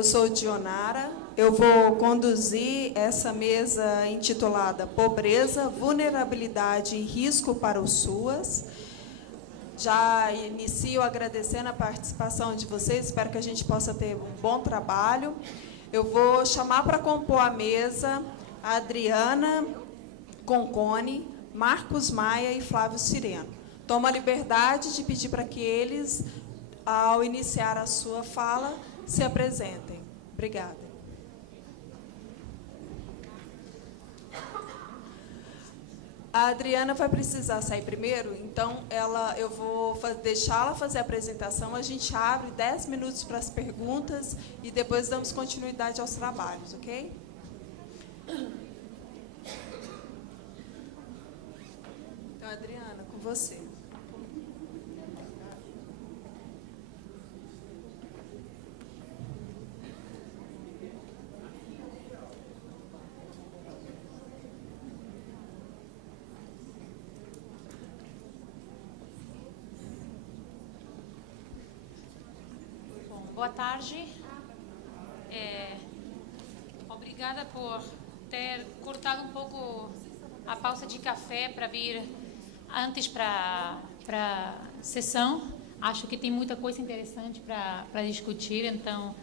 eu sou Dionara. Eu vou conduzir essa mesa intitulada Pobreza, Vulnerabilidade e Risco para os SUAS. Já inicio agradecendo a participação de vocês, espero que a gente possa ter um bom trabalho. Eu vou chamar para compor a mesa a Adriana Concone, Marcos Maia e Flávio Cireno. Tomo a liberdade de pedir para que eles, ao iniciar a sua fala, se apresentem. Obrigada. A Adriana vai precisar sair primeiro, então eu vou deixá-la fazer a apresentação, a gente abre 10 minutos para as perguntas e depois damos continuidade aos trabalhos, ok? Então, Adriana, com você. Boa tarde. Obrigada por ter cortado um pouco a pausa de café para vir antes para a sessão. Acho que tem muita coisa interessante para discutir, então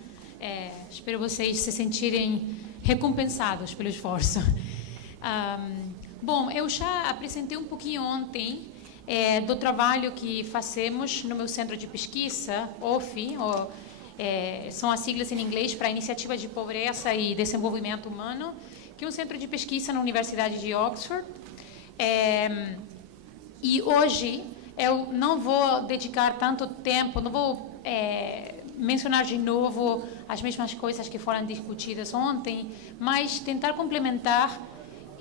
espero vocês se sentirem recompensados pelo esforço. Bom, eu já apresentei um pouquinho ontem do trabalho que fazemos no meu centro de pesquisa, OFI, são as siglas em inglês para Iniciativa de Pobreza e Desenvolvimento Humano, que é um centro de pesquisa na Universidade de Oxford. E hoje eu não vou dedicar tanto tempo, não vou mencionar de novo as mesmas coisas que foram discutidas ontem, mas tentar complementar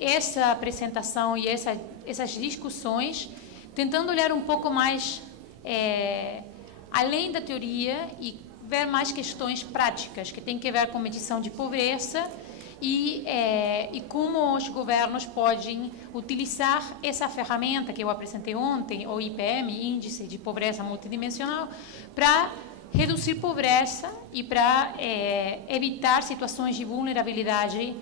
essa apresentação e essas discussões, tentando olhar um pouco mais além da teoria e ver mais questões práticas que têm que ver com medição de pobreza e como os governos podem utilizar essa ferramenta que eu apresentei ontem, o IPM, Índice de Pobreza Multidimensional, para reduzir pobreza e para evitar situações de vulnerabilidade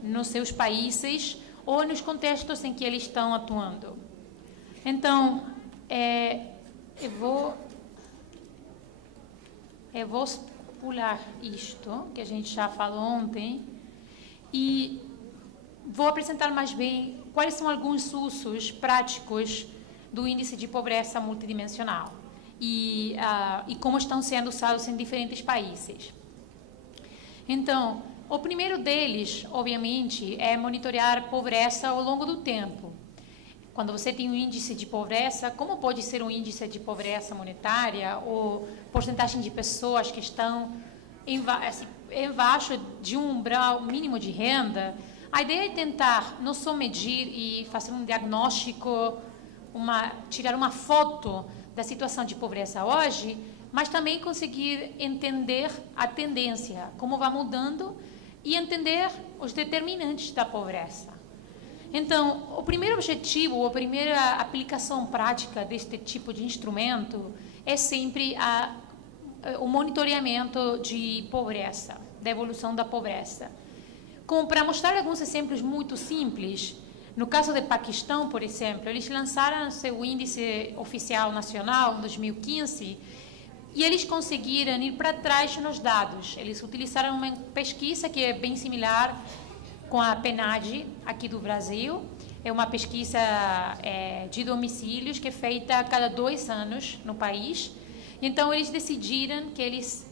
nos seus países ou nos contextos em que eles estão atuando. Então, eu vou pular isto, que a gente já falou ontem, e vou apresentar mais bem quais são alguns usos práticos do índice de pobreza multidimensional e como estão sendo usados em diferentes países. Então, o primeiro deles, obviamente, é monitorar pobreza ao longo do tempo. Quando você tem um índice de pobreza, como pode ser um índice de pobreza monetária ou porcentagem de pessoas que estão embaixo de um umbral mínimo de renda? A ideia é tentar não só medir e fazer um diagnóstico, tirar uma foto da situação de pobreza hoje, mas também conseguir entender a tendência, como vai mudando, e entender os determinantes da pobreza. Então, o primeiro objetivo, a primeira aplicação prática deste tipo de instrumento é sempre o monitoramento de pobreza, da evolução da pobreza. Para mostrar alguns exemplos muito simples, no caso do Paquistão, por exemplo, eles lançaram seu índice oficial nacional em 2015 e eles conseguiram ir para trás nos dados. Eles utilizaram uma pesquisa que é bem similar com a PNAD aqui do Brasil. É uma pesquisa de domicílios que é feita a cada 2 anos no país. Então, eles decidiram que eles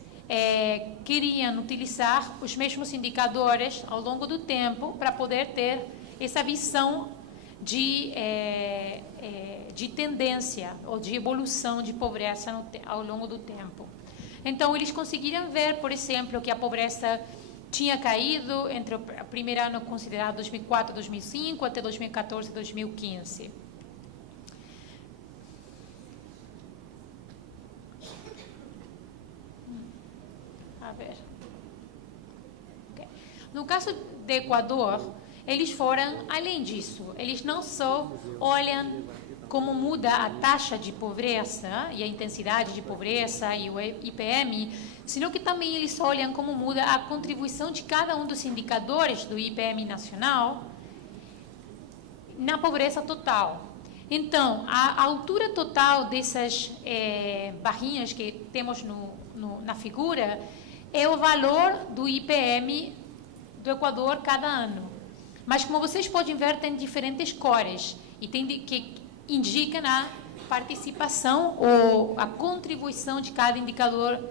queriam utilizar os mesmos indicadores ao longo do tempo para poder ter essa visão de tendência ou de evolução de pobreza ao longo do tempo. Então, eles conseguiram ver, por exemplo, que a pobreza tinha caído entre o primeiro ano considerado 2004 2005 até 2014 2015. A ver. Okay. No caso do Equador, eles foram além disso. Eles não só olham como muda a taxa de pobreza e a intensidade de pobreza e o IPM, senão que também eles olham como muda a contribuição de cada um dos indicadores do IPM nacional na pobreza total. Então, a altura total dessas barrinhas que temos na figura é o valor do IPM do Equador cada ano. Mas, como vocês podem ver, tem diferentes cores e tem que indicam a participação ou a contribuição de cada indicador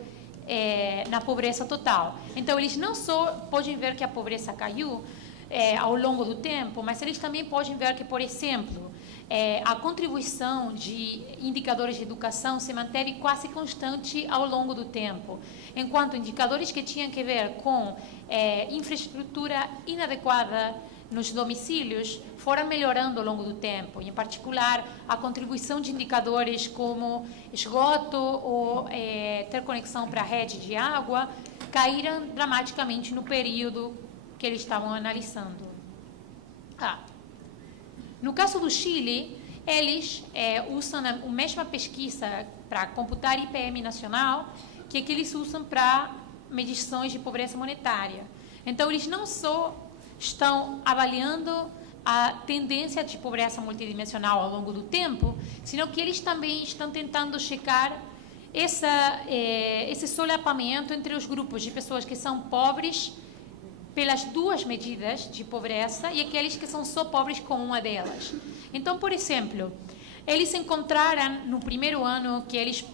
na pobreza total. Então, eles não só podem ver que a pobreza caiu ao longo do tempo, mas eles também podem ver que, por exemplo, a contribuição de indicadores de educação se manteve quase constante ao longo do tempo, enquanto indicadores que tinham que ver com infraestrutura inadequada nos domicílios foram melhorando ao longo do tempo, em particular a contribuição de indicadores como esgoto ou ter conexão para a rede de água caíram dramaticamente no período que eles estavam analisando. No caso do Chile, eles usam a mesma pesquisa para computar IPM nacional que eles usam para medições de pobreza monetária. Então, eles não só estão avaliando a tendência de pobreza multidimensional ao longo do tempo, senão que eles também estão tentando checar esse solapamento entre os grupos de pessoas que são pobres pelas duas medidas de pobreza e aqueles que são só pobres com uma delas. Então, por exemplo, eles encontraram no primeiro ano que eles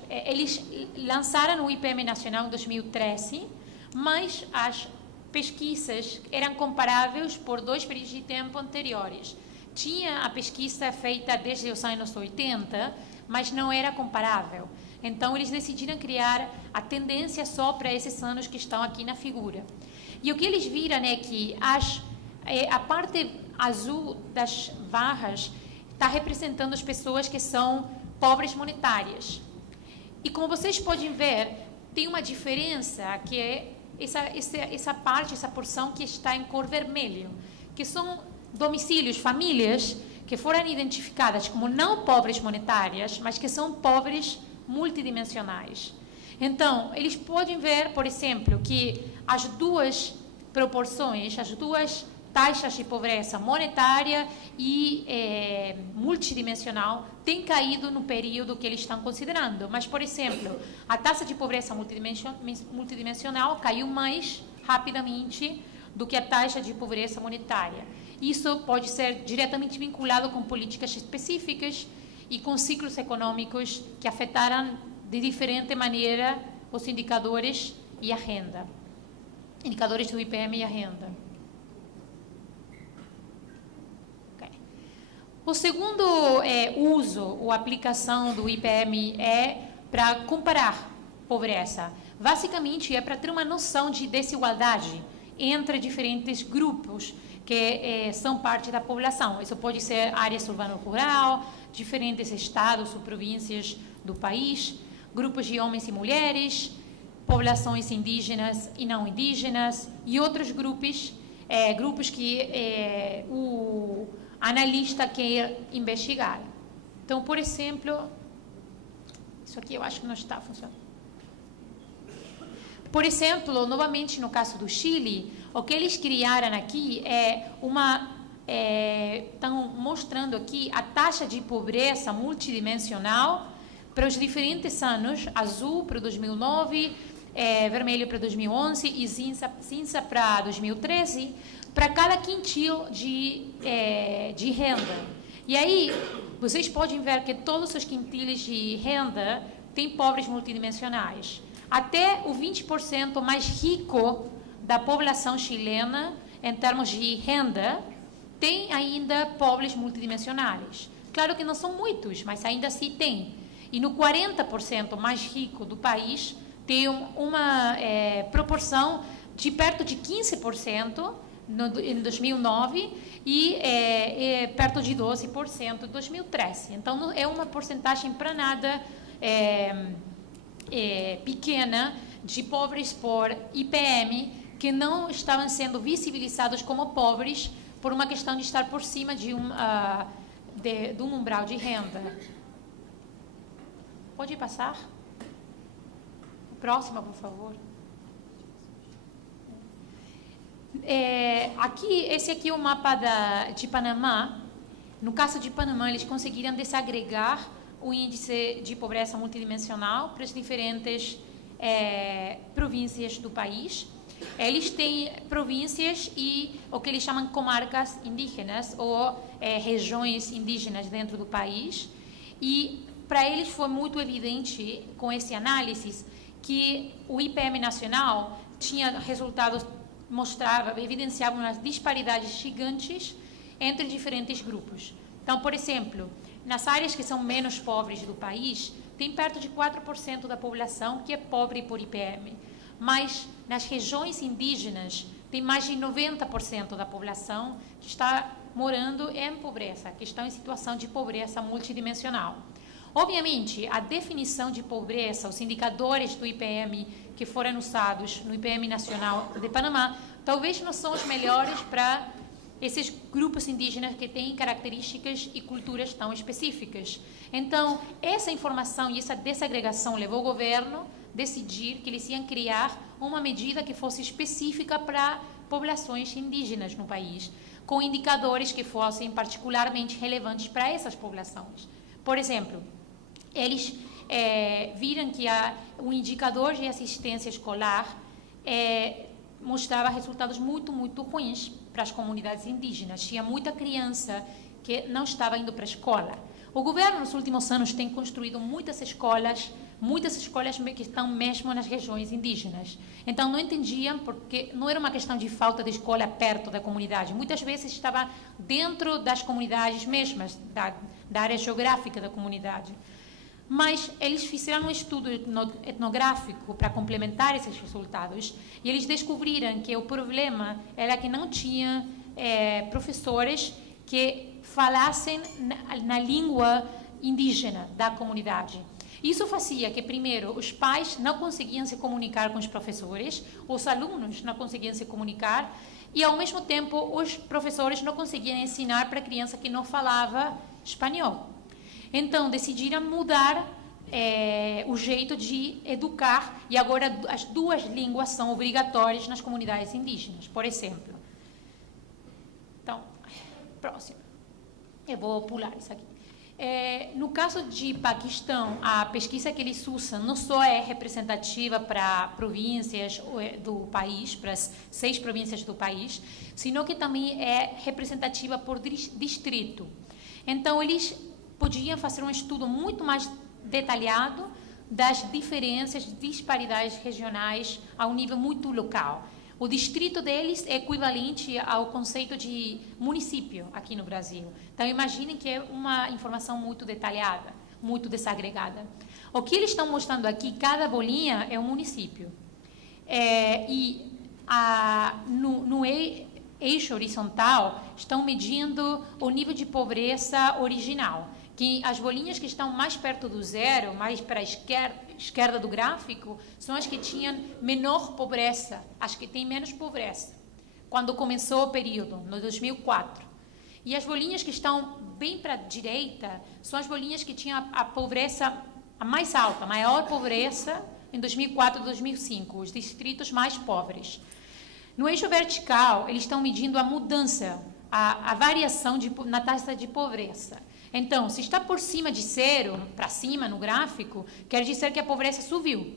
lançaram o IPM nacional em 2013, mas as pesquisas eram comparáveis por 2 períodos de tempo anteriores. Tinha a pesquisa feita desde os anos 80, mas não era comparável. Então, eles decidiram criar a tendência só para esses anos que estão aqui na figura. E o que eles viram é que a parte azul das barras está representando as pessoas que são pobres monetárias. E como vocês podem ver, tem uma diferença que é essa porção que está em cor vermelho, que são domicílios, famílias que foram identificadas como não pobres monetárias, mas que são pobres multidimensionais. Então, eles podem ver, por exemplo, que as duas proporções, as duas taxas de pobreza monetária e multidimensional têm caído no período que eles estão considerando. Mas, por exemplo, a taxa de pobreza multidimensional caiu mais rapidamente do que a taxa de pobreza monetária. Isso pode ser diretamente vinculado com políticas específicas e com ciclos econômicos que afetaram de diferente maneira os indicadores e a renda. Indicadores do IPM e a renda. Okay. O segundo uso ou aplicação do IPM é para comparar pobreza. Basicamente, é para ter uma noção de desigualdade entre diferentes grupos que são parte da população. Isso pode ser áreas urbano-rural, diferentes estados ou províncias do país, grupos de homens e mulheres, populações indígenas e não indígenas e outros grupos que o analista quer investigar. Então, por exemplo, isso aqui eu acho que não está funcionando. Por exemplo, novamente no caso do Chile, o que eles criaram aqui estão mostrando aqui a taxa de pobreza multidimensional para os diferentes anos, azul para 2009, vermelho para 2011 e cinza para 2013, para cada quintil de renda. E aí, vocês podem ver que todos os quintiles de renda têm pobres multidimensionais. Até o 20% mais rico da população chilena, em termos de renda, tem ainda pobres multidimensionais. Claro que não são muitos, mas ainda assim tem. E no 40% mais rico do país, tem uma proporção de perto de 15% em 2009 e perto de 12% em 2013. Então, não é uma porcentagem para nada pequena de pobres por IPM que não estavam sendo visibilizados como pobres por uma questão de estar por cima de do umbral de renda. Pode passar? Próxima, por favor. Esse aqui é o mapa de Panamá. No caso de Panamá, eles conseguiram desagregar o índice de pobreza multidimensional para as diferentes províncias do país. Eles têm províncias e o que eles chamam comarcas indígenas ou regiões indígenas dentro do país. E para eles foi muito evidente com esse análise que o IPM nacional tinha resultados, evidenciava umas disparidades gigantes entre diferentes grupos. Então, por exemplo, nas áreas que são menos pobres do país, tem perto de 4% da população que é pobre por IPM. Mas nas regiões indígenas, tem mais de 90% da população que está morando em pobreza, que estão em situação de pobreza multidimensional. Obviamente, a definição de pobreza, os indicadores do IPM que foram usados no IPM Nacional de Panamá, talvez não são os melhores para esses grupos indígenas que têm características e culturas tão específicas. Então, essa informação e essa desagregação levou o governo a decidir que eles iam criar uma medida que fosse específica para populações indígenas no país, com indicadores que fossem particularmente relevantes para essas populações. Por exemplo, eles viram que o indicador de assistência escolar mostrava resultados muito ruins para as comunidades indígenas. Tinha muita criança que não estava indo para a escola. O governo, nos últimos anos, tem construído muitas escolas que estão mesmo nas regiões indígenas. Então, não entendiam porque não era uma questão de falta de escola perto da comunidade. Muitas vezes estava dentro das comunidades mesmas, da área geográfica da comunidade. Mas eles fizeram um estudo etnográfico para complementar esses resultados e eles descobriram que o problema era que não tinha professores que falassem na língua indígena da comunidade. Isso fazia que, primeiro, os pais não conseguiam se comunicar com os professores, os alunos não conseguiam se comunicar e, ao mesmo tempo, os professores não conseguiam ensinar para a criança que não falava espanhol. Então, decidiram mudar o jeito de educar e agora as duas línguas são obrigatórias nas comunidades indígenas, por exemplo. Então, próximo. Eu vou pular isso aqui. No caso de Paquistão, a pesquisa que eles usam não só é representativa para províncias do país, para as 6 províncias do país, sino que também é representativa por distrito. Então, eles podiam fazer um estudo muito mais detalhado das diferenças, disparidades regionais a um nível muito local. O distrito deles é equivalente ao conceito de município aqui no Brasil. Então, imaginem que é uma informação muito detalhada, muito desagregada. O que eles estão mostrando aqui, cada bolinha é um município. No eixo horizontal, estão medindo o nível de pobreza original, que as bolinhas que estão mais perto do zero, mais para a esquerda do gráfico, são as que tinham menor pobreza, as que têm menos pobreza, quando começou o período, no 2004. E as bolinhas que estão bem para a direita são as bolinhas que tinham a pobreza a mais alta, a maior pobreza em 2004 e 2005, os distritos mais pobres. No eixo vertical, eles estão medindo a mudança, a variação na taxa de pobreza. Então, se está por cima de zero, para cima no gráfico, quer dizer que a pobreza subiu.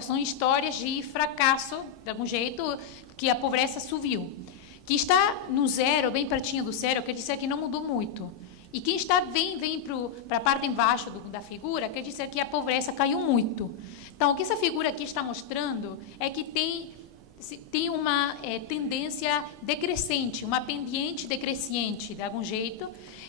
São histórias de fracasso, de algum jeito, que a pobreza subiu. Quem está no zero, bem pertinho do zero, quer dizer que não mudou muito. E quem está vem para a parte embaixo da figura, quer dizer que a pobreza caiu muito. Então, o que essa figura aqui está mostrando é que tem uma tendência decrescente, uma pendiente decrescente, de algum jeito,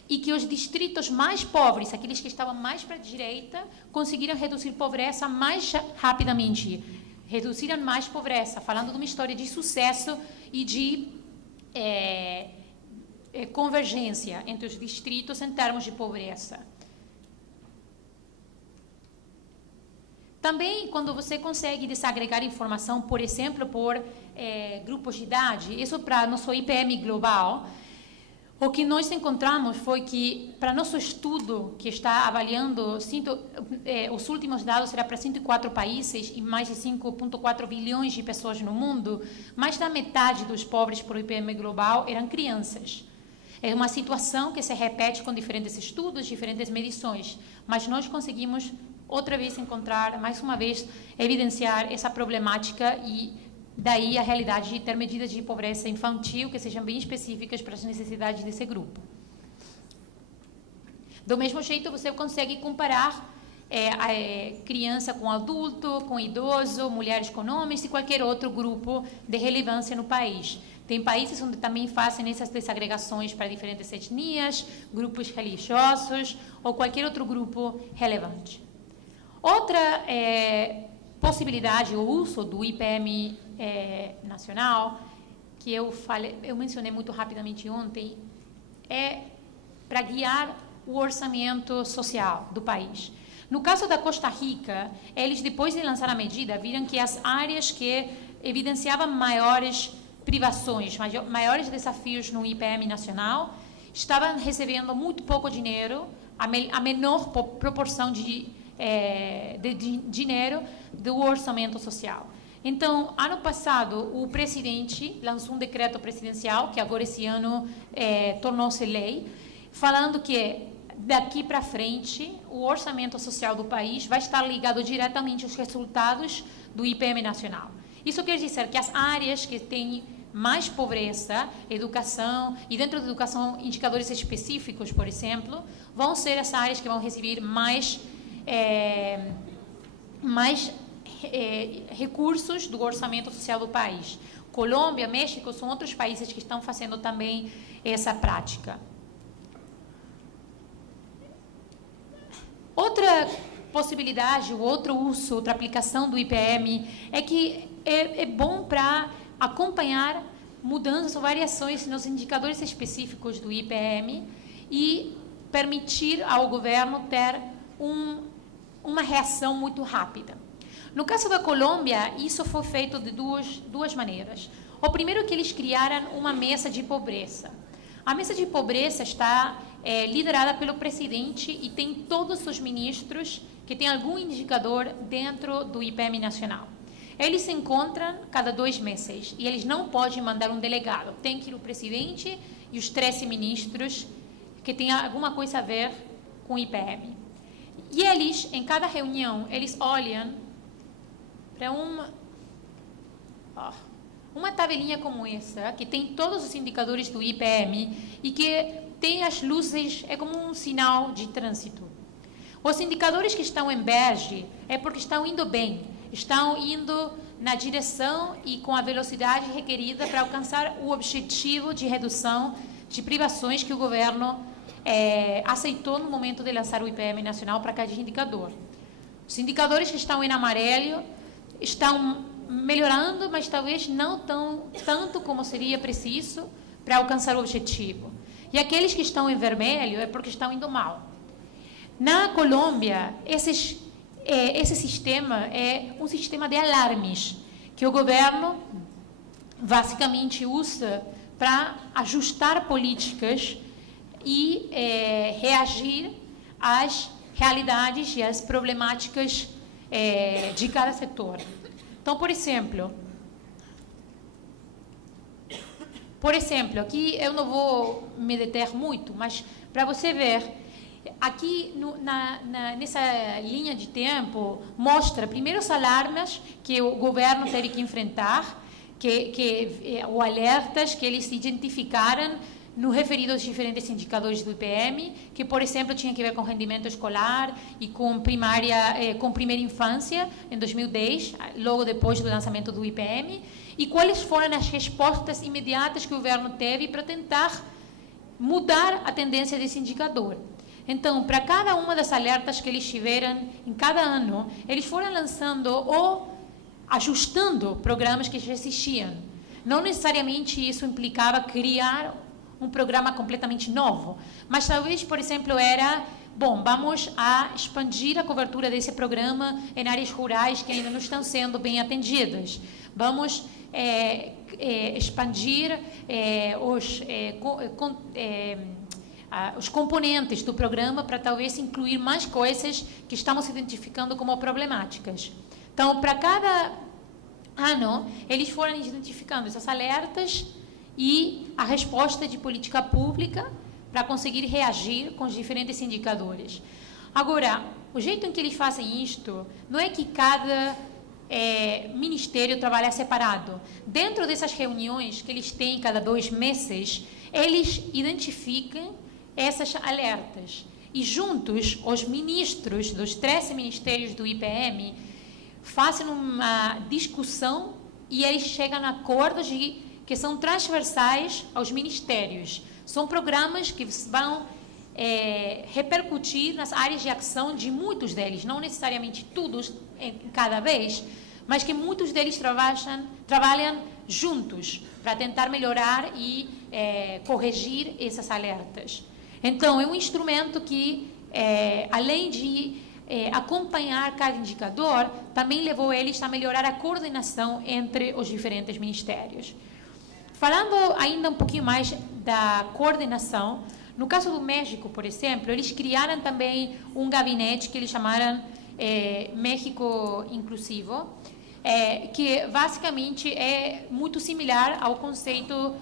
e que os distritos mais pobres, aqueles que estavam mais para a direita, conseguiram reduzir pobreza mais rapidamente. Reduziram mais pobreza, falando de uma história de sucesso e de convergência entre os distritos em termos de pobreza. Também, quando você consegue desagregar informação, por exemplo, por grupos de idade, isso para nosso IPM global, O que nós encontramos foi que, para nosso estudo, que está avaliando, os últimos dados eram para 104 países e mais de 5,4 bilhões de pessoas no mundo, mais da metade dos pobres por IPM global eram crianças. É uma situação que se repete com diferentes estudos, diferentes medições, mas nós conseguimos, outra vez, encontrar, mais uma vez, evidenciar essa problemática e daí a realidade de ter medidas de pobreza infantil que sejam bem específicas para as necessidades desse grupo. Do mesmo jeito, você consegue comparar a criança com adulto, com idoso, mulheres com homens e qualquer outro grupo de relevância no país. Tem países onde também fazem essas desagregações para diferentes etnias, grupos religiosos ou qualquer outro grupo relevante. Outra possibilidade, o uso do IPM nacional, que eu mencionei muito rapidamente ontem, é para guiar o orçamento social do país. No caso da Costa Rica, eles, depois de lançar a medida, viram que as áreas que evidenciavam maiores privações, maiores desafios no IPM nacional, estavam recebendo muito pouco dinheiro, a menor proporção de dinheiro do orçamento social. Então, ano passado, o presidente lançou um decreto presidencial, que agora esse ano tornou-se lei, falando que daqui para frente o orçamento social do país vai estar ligado diretamente aos resultados do IPM nacional. Isso quer dizer que as áreas que têm mais pobreza, educação, e dentro da educação, indicadores específicos, por exemplo, vão ser as áreas que vão receber mais recursos do orçamento social do país. Colômbia, México são outros países que estão fazendo também essa prática. Outra possibilidade, outro uso, outra aplicação do IPM é que é bom para acompanhar mudanças ou variações nos indicadores específicos do IPM e permitir ao governo ter uma reação muito rápida. No caso da Colômbia, isso foi feito de duas maneiras. O primeiro é que eles criaram uma mesa de pobreza. A mesa de pobreza está liderada pelo presidente e tem todos os ministros que têm algum indicador dentro do IPM nacional. Eles se encontram cada 2 meses e eles não podem mandar um delegado. Tem que ir o presidente e os 13 ministros que têm alguma coisa a ver com o IPM. E eles, em cada reunião, eles olham para uma tabelinha como essa, que tem todos os indicadores do IPM e que tem as luzes, é como um sinal de trânsito. Os indicadores que estão em bege é porque estão indo bem, estão indo na direção e com a velocidade requerida para alcançar o objetivo de redução de privações que o governo aceitou no momento de lançar o IPM nacional para cada indicador. Os indicadores que estão em amarelo estão melhorando, mas talvez não tanto como seria preciso para alcançar o objetivo. E aqueles que estão em vermelho é porque estão indo mal. Na Colômbia, esse sistema é um sistema de alarmes que o governo basicamente usa para ajustar políticas e reagir às realidades e às problemáticas de cada setor. Então, por exemplo, aqui eu não vou me deter muito, mas para você ver, aqui nessa linha de tempo, mostra primeiro os alarmes que o governo teve que enfrentar, ou alertas que eles identificaram no referido aos diferentes indicadores do IPM, que, por exemplo, tinha que ver com rendimento escolar e com primeira infância, em 2010, logo depois do lançamento do IPM, e quais foram as respostas imediatas que o governo teve para tentar mudar a tendência desse indicador. Então, para cada uma das alertas que eles tiveram em cada ano, eles foram lançando ou ajustando programas que já existiam. Não necessariamente isso implicava criar um programa completamente novo, mas talvez, por exemplo, vamos a expandir a cobertura desse programa em áreas rurais que ainda não estão sendo bem atendidas. Vamos expandir os componentes do programa para talvez incluir mais coisas que estamos identificando como problemáticas. Então, para cada ano, eles foram identificando essas alertas e a resposta de política pública para conseguir reagir com os diferentes indicadores. Agora, o jeito em que eles fazem isto não é que cada ministério trabalha separado. Dentro dessas reuniões que eles têm cada 2 meses, eles identificam essas alertas. E juntos, os ministros dos 13 ministérios do IPM fazem uma discussão e eles chegam a acordos que são transversais aos ministérios. São programas que vão repercutir nas áreas de ação de muitos deles, não necessariamente todos cada vez, mas que muitos deles trabalham juntos para tentar melhorar e corrigir essas alertas. Então, é um instrumento que, além de acompanhar cada indicador, também levou eles a melhorar a coordenação entre os diferentes ministérios. Falando ainda um pouquinho mais da coordenação, no caso do México, por exemplo, eles criaram também um gabinete que eles chamaram México Inclusivo, que basicamente é muito similar ao conceito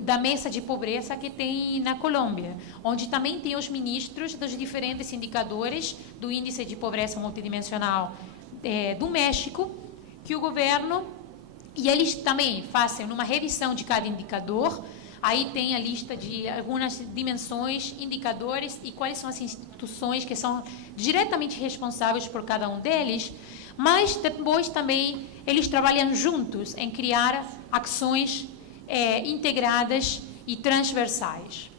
da mesa de pobreza que tem na Colômbia, onde também tem os ministros dos diferentes indicadores do índice de pobreza multidimensional do México, que o governo, e eles também fazem uma revisão de cada indicador. Aí tem a lista de algumas dimensões, indicadores e quais são as instituições que são diretamente responsáveis por cada um deles, mas depois também eles trabalham juntos em criar ações integradas e transversais.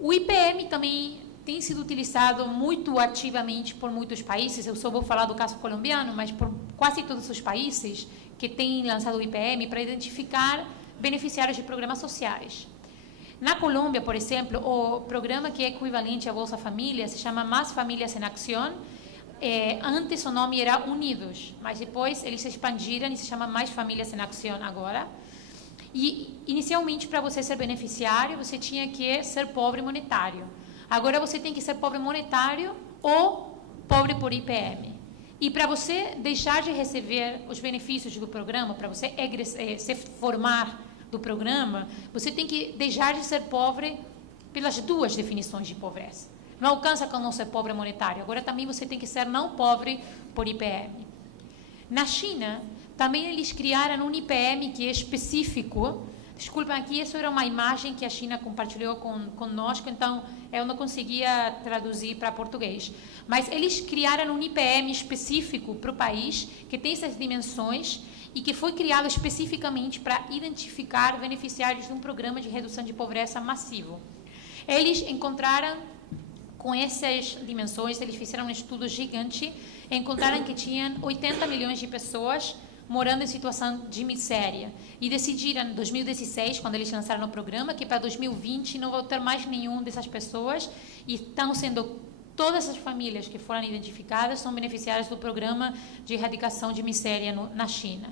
O IPM também tem sido utilizado muito ativamente por muitos países. Eu só vou falar do caso colombiano, mas por quase todos os países que têm lançado o IPM para identificar beneficiários de programas sociais. Na Colômbia, por exemplo, o programa que é equivalente à Bolsa Família se chama Más Familias en Acción. Antes o nome era Unidos, mas depois eles se expandiram e se chama Mais Famílias em Acción agora. E, inicialmente, para você ser beneficiário, você tinha que ser pobre monetário. Agora você tem que ser pobre monetário ou pobre por IPM. E para você deixar de receber os benefícios do programa, para você se formar do programa, você tem que deixar de ser pobre pelas 2 definições de pobreza. Não alcança com não ser pobre monetário. Agora também você tem que ser não pobre por IPM. Na China, também eles criaram um IPM que é específico. Desculpem, aqui isso era uma imagem que a China compartilhou conosco, então eu não conseguia traduzir para português. Mas eles criaram um IPM específico para o país, que tem essas dimensões e que foi criado especificamente para identificar beneficiários de um programa de redução de pobreza massivo. Eles encontraram, com essas dimensões, eles fizeram um estudo gigante, encontraram que tinham 80 milhões de pessoas morando em situação de miséria. E decidiram, em 2016, quando eles lançaram o programa, que para 2020 não vão ter mais nenhum dessas pessoas, e estão sendo todas as famílias que foram identificadas são beneficiárias do programa de erradicação de miséria na China.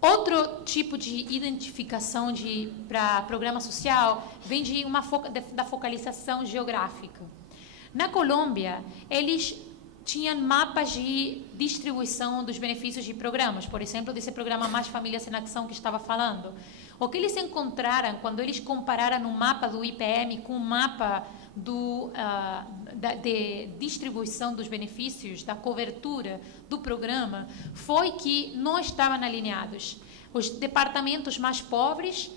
Outro tipo de identificação para programa social vem da focalização geográfica. Na Colômbia, eles tinham mapas de distribuição dos benefícios de programas, por exemplo, desse programa Mais Famílias em Ação que estava falando. O que eles encontraram quando eles compararam o mapa do IPM com o mapa de distribuição dos benefícios, da cobertura do programa, foi que não estavam alinhados. Os departamentos mais pobres,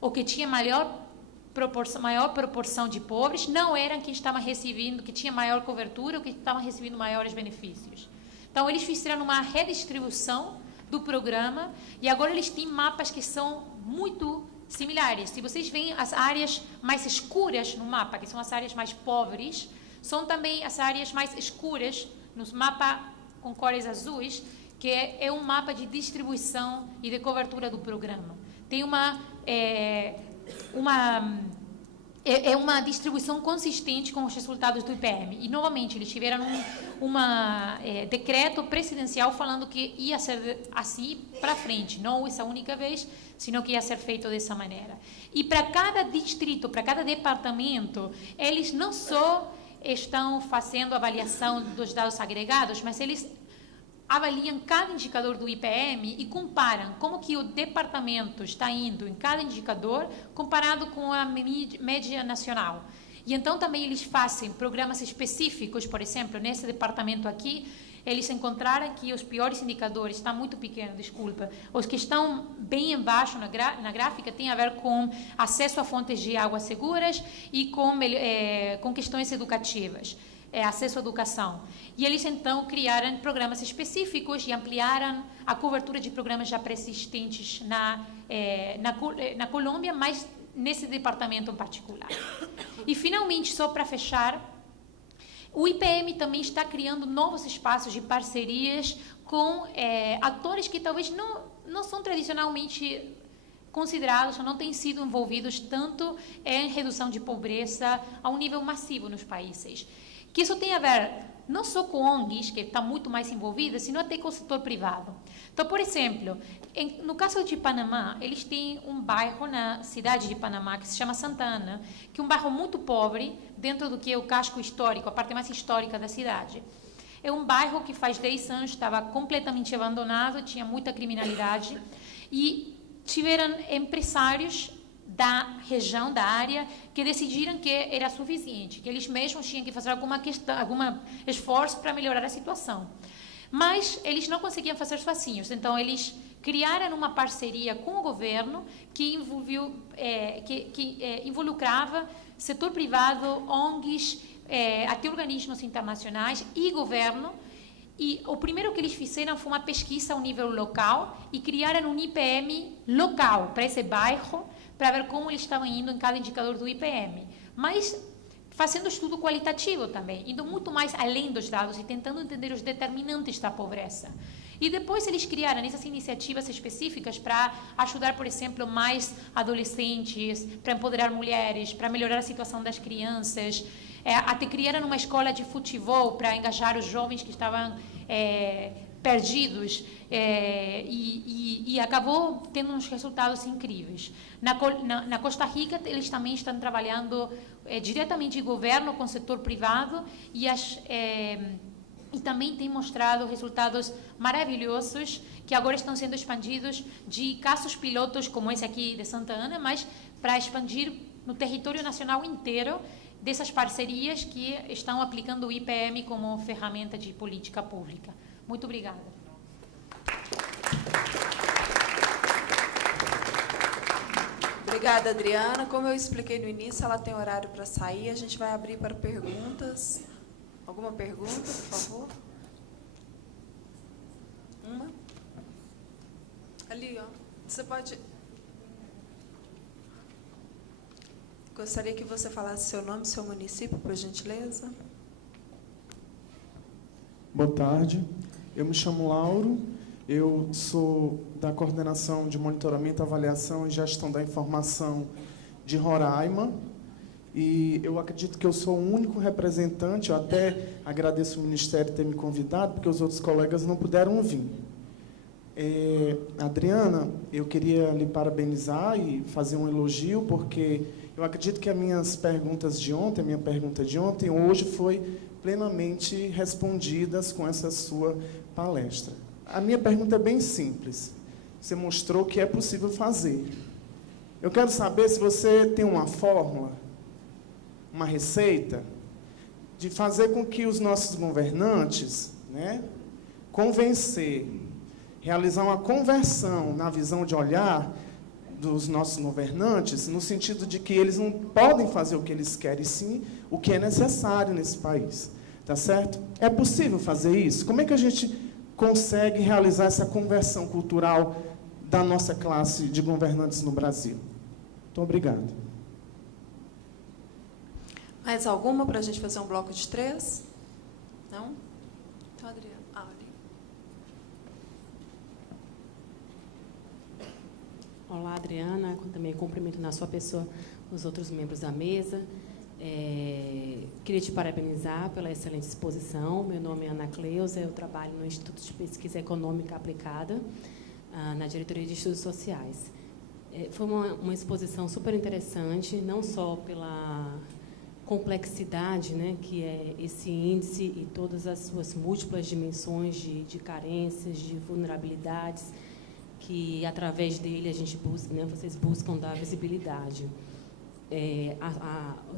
o que tinha maior proporção de pobres, não eram quem estava recebendo, que tinha maior cobertura, ou que estavam recebendo maiores benefícios. Então, eles fizeram uma redistribuição do programa e agora eles têm mapas que são muito similares. Se vocês veem as áreas mais escuras no mapa, que são as áreas mais pobres, são também as áreas mais escuras no mapa com cores azuis, que é um mapa de distribuição e de cobertura do programa. Tem uma é uma distribuição consistente com os resultados do IPM. E, novamente, eles tiveram um decreto presidencial falando que ia ser assim para frente, não essa única vez, sino que ia ser feito dessa maneira. E para cada distrito, para cada departamento, eles não só estão fazendo avaliação dos dados agregados, mas eles avaliam cada indicador do IPM e comparam como que o departamento está indo em cada indicador comparado com a média nacional. E então também eles fazem programas específicos, por exemplo, nesse departamento aqui, eles encontraram que os piores indicadores, está muito pequeno, desculpa, os que estão bem embaixo na gráfica têm a ver com acesso a fontes de água seguras e com questões educativas. Acesso à educação. E eles, então, criaram programas específicos e ampliaram a cobertura de programas já persistentes na Colômbia, mas nesse departamento em particular. E, finalmente, só para fechar, o IPM também está criando novos espaços de parcerias com atores que talvez não são tradicionalmente considerados ou não têm sido envolvidos tanto em redução de pobreza a um nível massivo nos países. Que isso tem a ver não só com ONGs, que estão muito mais envolvidas, sino até com o setor privado. Então, por exemplo, no caso de Panamá, eles têm um bairro na cidade de Panamá que se chama Santa Ana, que é um bairro muito pobre, dentro do que é o casco histórico, a parte mais histórica da cidade. É um bairro que faz 10 anos estava completamente abandonado, tinha muita criminalidade, e tiveram empresários da região, da área, que decidiram que era suficiente, que eles mesmos tinham que fazer algum esforço para melhorar a situação. Mas eles não conseguiam fazer sozinhos, então eles criaram uma parceria com o governo que involucrava setor privado, ONGs, até organismos internacionais e governo. E o primeiro que eles fizeram foi uma pesquisa ao nível local e criaram um IPM local para esse bairro, para ver como eles estavam indo em cada indicador do IPM. Mas fazendo estudo qualitativo também, indo muito mais além dos dados e tentando entender os determinantes da pobreza. E depois eles criaram essas iniciativas específicas para ajudar, por exemplo, mais adolescentes, para empoderar mulheres, para melhorar a situação das crianças. Até criaram uma escola de futebol para engajar os jovens que estavam perdidos e acabou tendo uns resultados incríveis. Na Costa Rica, eles também estão trabalhando diretamente com o governo, com o setor privado e também tem mostrado resultados maravilhosos que agora estão sendo expandidos de casos pilotos como esse aqui de Santa Ana, mas para expandir no território nacional inteiro dessas parcerias que estão aplicando o IPM como ferramenta de política pública. Muito obrigada. Obrigada, Adriana. Como eu expliquei no início, ela tem horário para sair. A gente vai abrir para perguntas. Alguma pergunta, por favor? Uma? Ali, ó. Você pode... Gostaria que você falasse seu nome e seu município, por gentileza. Boa tarde. Eu me chamo Lauro. Eu sou da Coordenação de Monitoramento, Avaliação e Gestão da Informação de Roraima. E eu acredito que eu sou o único representante, eu até agradeço o Ministério ter me convidado, porque os outros colegas não puderam vir. Adriana, eu queria lhe parabenizar e fazer um elogio, porque eu acredito que as minhas perguntas de ontem, a minha pergunta de ontem, hoje foi plenamente respondidas com essa sua palestra. A minha pergunta é bem simples. Você mostrou que é possível fazer. Eu quero saber se você tem uma fórmula, uma receita, de fazer com que os nossos governantes, realizar uma conversão na visão de olhar dos nossos governantes, no sentido de que eles não podem fazer o que eles querem, sim o que é necessário nesse país. Tá certo? É possível fazer isso? Como é que a gente consegue realizar essa conversão cultural da nossa classe de governantes no Brasil? Muito obrigado. Mais alguma para a gente fazer um bloco de 3? Não? Então, Adriana. Olá, Adriana, também cumprimento na sua pessoa os outros membros da mesa. Queria te parabenizar pela excelente exposição. Meu nome é Ana Cleusa, eu trabalho no Instituto de Pesquisa Econômica Aplicada, na Diretoria de Estudos Sociais. Foi uma exposição super interessante, não só pela complexidade, né, que é esse índice e todas as suas múltiplas dimensões de carências, de vulnerabilidades, que através dele a gente busca, né, vocês buscam dar visibilidade.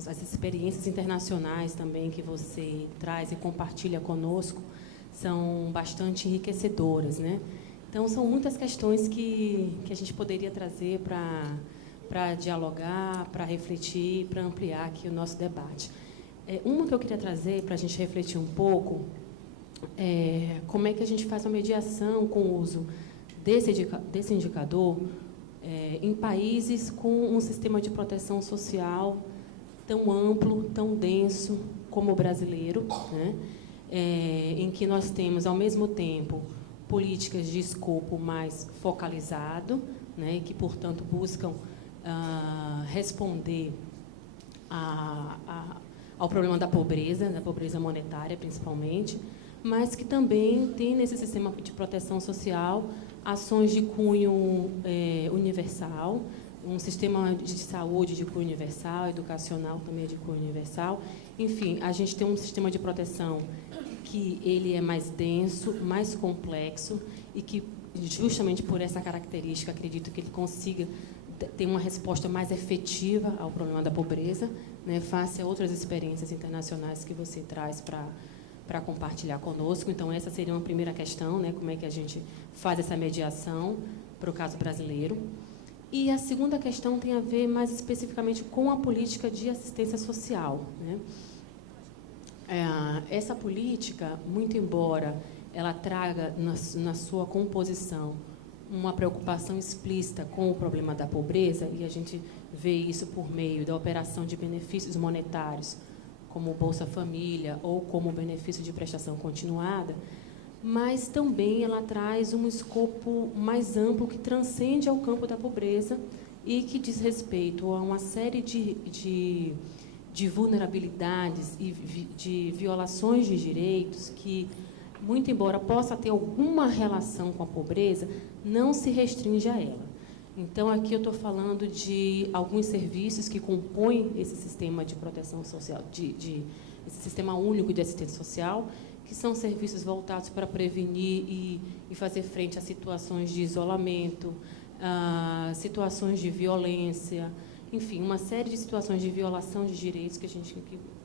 As experiências internacionais também que você traz e compartilha conosco são bastante enriquecedoras, né? Então, são muitas questões que a gente poderia trazer para dialogar, para refletir, para ampliar aqui o nosso debate. Uma que eu queria trazer para a gente refletir um pouco é como é que a gente faz uma mediação com o uso desse indicador em países com um sistema de proteção social tão amplo, tão denso como o brasileiro, né? Em que nós temos, ao mesmo tempo, políticas de escopo mais focalizado, né, que, portanto, buscam responder ao problema da pobreza monetária, principalmente, mas que também tem nesse sistema de proteção social ações de cunho universal, um sistema de saúde de cunho universal, educacional também de cunho universal. Enfim, a gente tem um sistema de proteção que ele é mais denso, mais complexo e que, justamente por essa característica, acredito que ele consiga ter uma resposta mais efetiva ao problema da pobreza, né, face a outras experiências internacionais que você traz para compartilhar conosco. Então, essa seria uma primeira questão, né, como é que a gente faz essa mediação para o caso brasileiro. E a segunda questão tem a ver mais especificamente com a política de assistência social, né? Essa política, muito embora ela traga na sua composição uma preocupação explícita com o problema da pobreza, e a gente vê isso por meio da operação de benefícios monetários, como o Bolsa Família ou como o benefício de prestação continuada, mas também ela traz um escopo mais amplo que transcende ao campo da pobreza e que diz respeito a uma série de vulnerabilidades e de violações de direitos que, muito embora possa ter alguma relação com a pobreza, não se restringe a ela. Então, aqui eu estou falando de alguns serviços que compõem esse sistema de proteção social, esse sistema único de assistência social, que são serviços voltados para prevenir e fazer frente a situações de isolamento, situações de violência, enfim, uma série de situações de violação de direitos que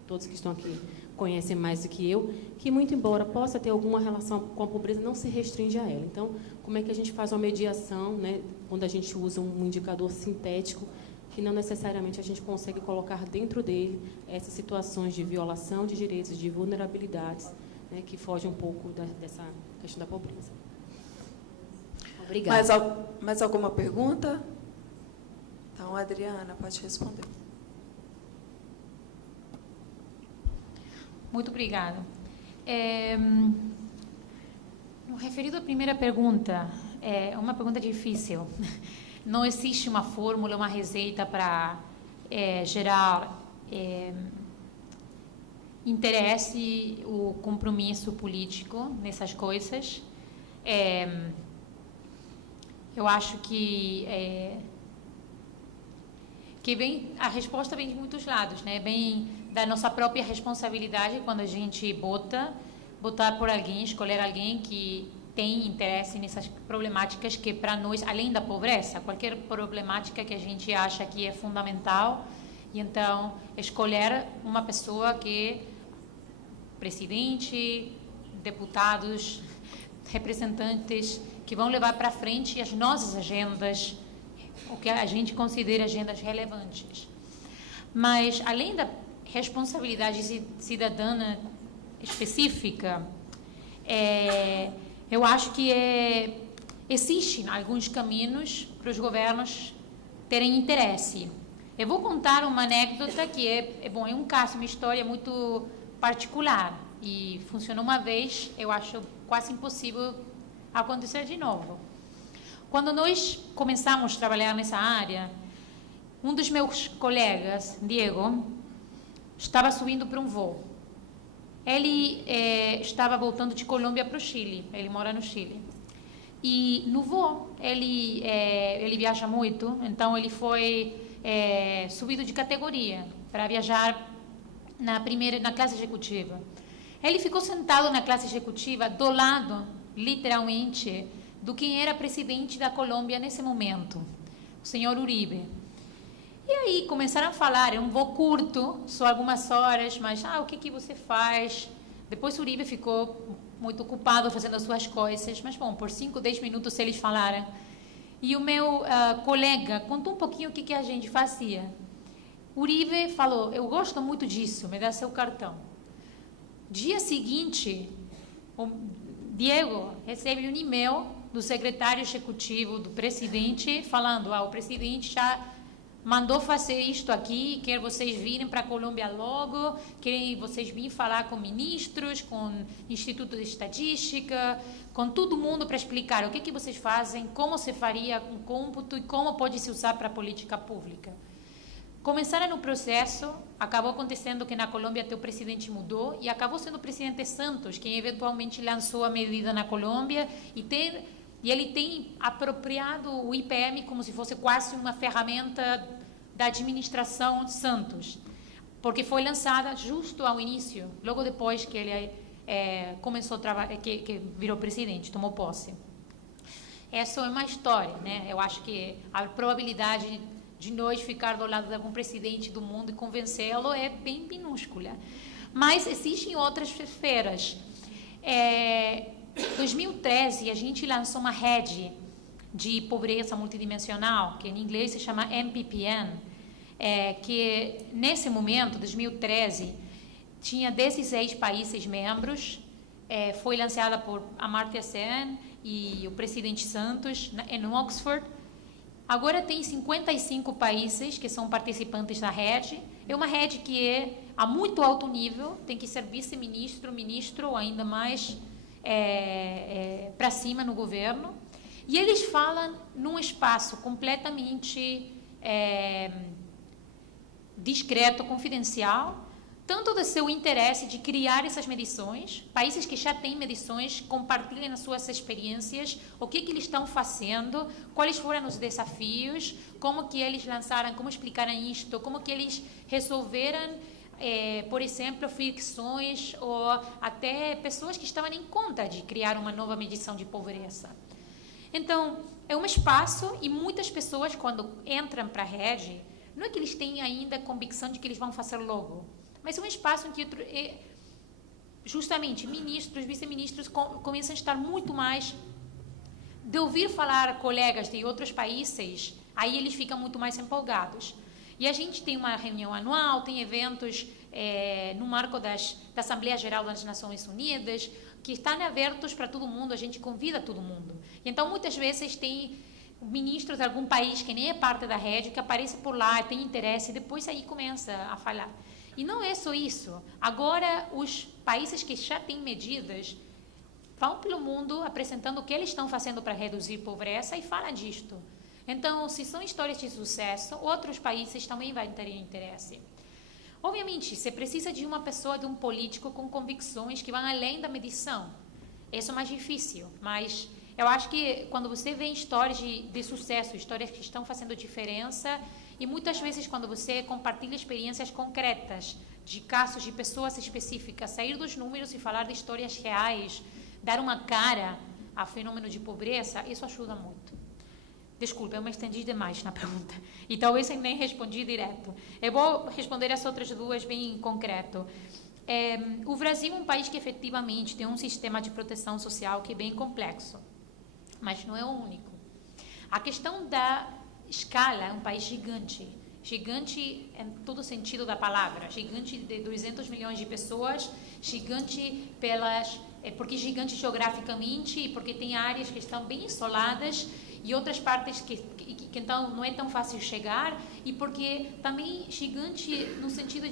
todos que estão aqui conhecem mais do que eu, que, muito embora possa ter alguma relação com a pobreza, não se restringe a ela. Então, como é que a gente faz uma mediação, né, quando a gente usa um indicador sintético, que não necessariamente a gente consegue colocar dentro dele essas situações de violação de direitos, de vulnerabilidades, né, que fogem um pouco dessa questão da pobreza. Obrigada. Mais alguma pergunta? Então, Adriana, pode responder. Muito obrigada. Referido à primeira pergunta, é uma pergunta difícil. Não existe uma fórmula, uma receita para gerar interesse, o compromisso político nessas coisas. Eu acho que a resposta vem de muitos lados, né? Vem da nossa própria responsabilidade quando a gente botar por alguém, escolher alguém que tem interesse nessas problemáticas que, para nós, além da pobreza, qualquer problemática que a gente acha que é fundamental, e então escolher uma pessoa que, presidente, deputados, representantes, que vão levar para frente as nossas agendas, o que a gente considera agendas relevantes. Mas, além da responsabilidade cidadã específica, eu acho que existem alguns caminhos para os governos terem interesse. Eu vou contar uma anedota que é um caso, uma história muito particular, e funcionou uma vez, eu acho quase impossível acontecer de novo. quando nós começamos a trabalhar nessa área, um dos meus colegas, Diego, estava subindo para um voo. Ele estava voltando de Colômbia para o Chile. Ele mora no Chile. E no voo, ele viaja muito, então ele foi subido de categoria para viajar na classe executiva. Ele ficou sentado na classe executiva do lado, literalmente, do quem era presidente da Colômbia nesse momento, o senhor Uribe. E aí começaram a falar, era um voo curto, só algumas horas, mas o que você faz? Depois o Uribe ficou muito ocupado fazendo as suas coisas, mas bom, por 5, 10 minutos eles falaram. E o meu colega contou um pouquinho o que a gente fazia. Uribe falou, eu gosto muito disso, me dá seu cartão. Dia seguinte, o Diego recebe um e-mail do secretário executivo, do presidente, falando, o presidente já mandou fazer isto aqui, quer vocês virem para a Colômbia logo, querem vocês virem falar com ministros, com Instituto de Estatística, com todo mundo para explicar o que vocês fazem, como se faria um cômputo e como pode se usar para a política pública. Começaram no processo, acabou acontecendo que na Colômbia até o presidente mudou e acabou sendo o presidente Santos quem eventualmente lançou a medida na Colômbia e ele tem apropriado o IPM como se fosse quase uma ferramenta da administração Santos, porque foi lançada justo ao início, logo depois que ele começou a trabalhar, que virou presidente, tomou posse. Essa é uma história, né? Eu acho que a probabilidade de nós ficar do lado de algum presidente do mundo e convencê-lo é bem minúscula. Mas existem outras esferas. Em 2013, a gente lançou uma rede de pobreza multidimensional, que em inglês se chama MPPN, que nesse momento, 2013, tinha 16 países membros, foi lançada por Amartya Sen e o presidente Santos em Oxford. Agora tem 55 países que são participantes da rede. É uma rede que é a muito alto nível, tem que ser vice-ministro, ministro ou ainda mais para cima no governo. E eles falam num espaço completamente discreto, confidencial, tanto do seu interesse de criar essas medições, países que já têm medições compartilhem as suas experiências, o que eles estão fazendo, quais foram os desafios, como que eles lançaram, como explicaram isto, como que eles resolveram, por exemplo, fricções ou até pessoas que estavam em conta de criar uma nova medição de pobreza. Então, é um espaço e muitas pessoas, quando entram para a rede, não é que eles têm ainda a convicção de que eles vão fazer logo, mas é um espaço em que justamente ministros, vice-ministros começam a estar muito mais de ouvir falar colegas de outros países, aí eles ficam muito mais empolgados. E a gente tem uma reunião anual, tem eventos no marco da Assembleia Geral das Nações Unidas, que estão abertos para todo mundo, a gente convida todo mundo. E então, muitas vezes, tem ministros de algum país que nem é parte da rede, que aparece por lá, tem interesse, e depois aí começa a falar. E não é só isso. Agora, os países que já têm medidas vão pelo mundo apresentando o que eles estão fazendo para reduzir pobreza e falam disto. Então, se são histórias de sucesso, outros países também vão ter interesse. Obviamente, você precisa de uma pessoa, de um político com convicções que vão além da medição. Isso é mais difícil, mas eu acho que quando você vê histórias de sucesso, histórias que estão fazendo diferença, e muitas vezes quando você compartilha experiências concretas, de casos de pessoas específicas, sair dos números e falar de histórias reais, dar uma cara ao fenômeno de pobreza, isso ajuda muito. Desculpa, eu me estendi demais na pergunta. E talvez eu nem respondi direto. Eu vou responder as outras duas bem concreto. O Brasil é um país que efetivamente tem um sistema de proteção social que é bem complexo, mas não é o único. A questão da escala é um país gigante. Gigante em todo o sentido da palavra. Gigante de 200 milhões de pessoas, gigante porque gigante geograficamente e porque tem áreas que estão bem isoladas e outras partes que então não é tão fácil chegar, e porque também gigante no sentido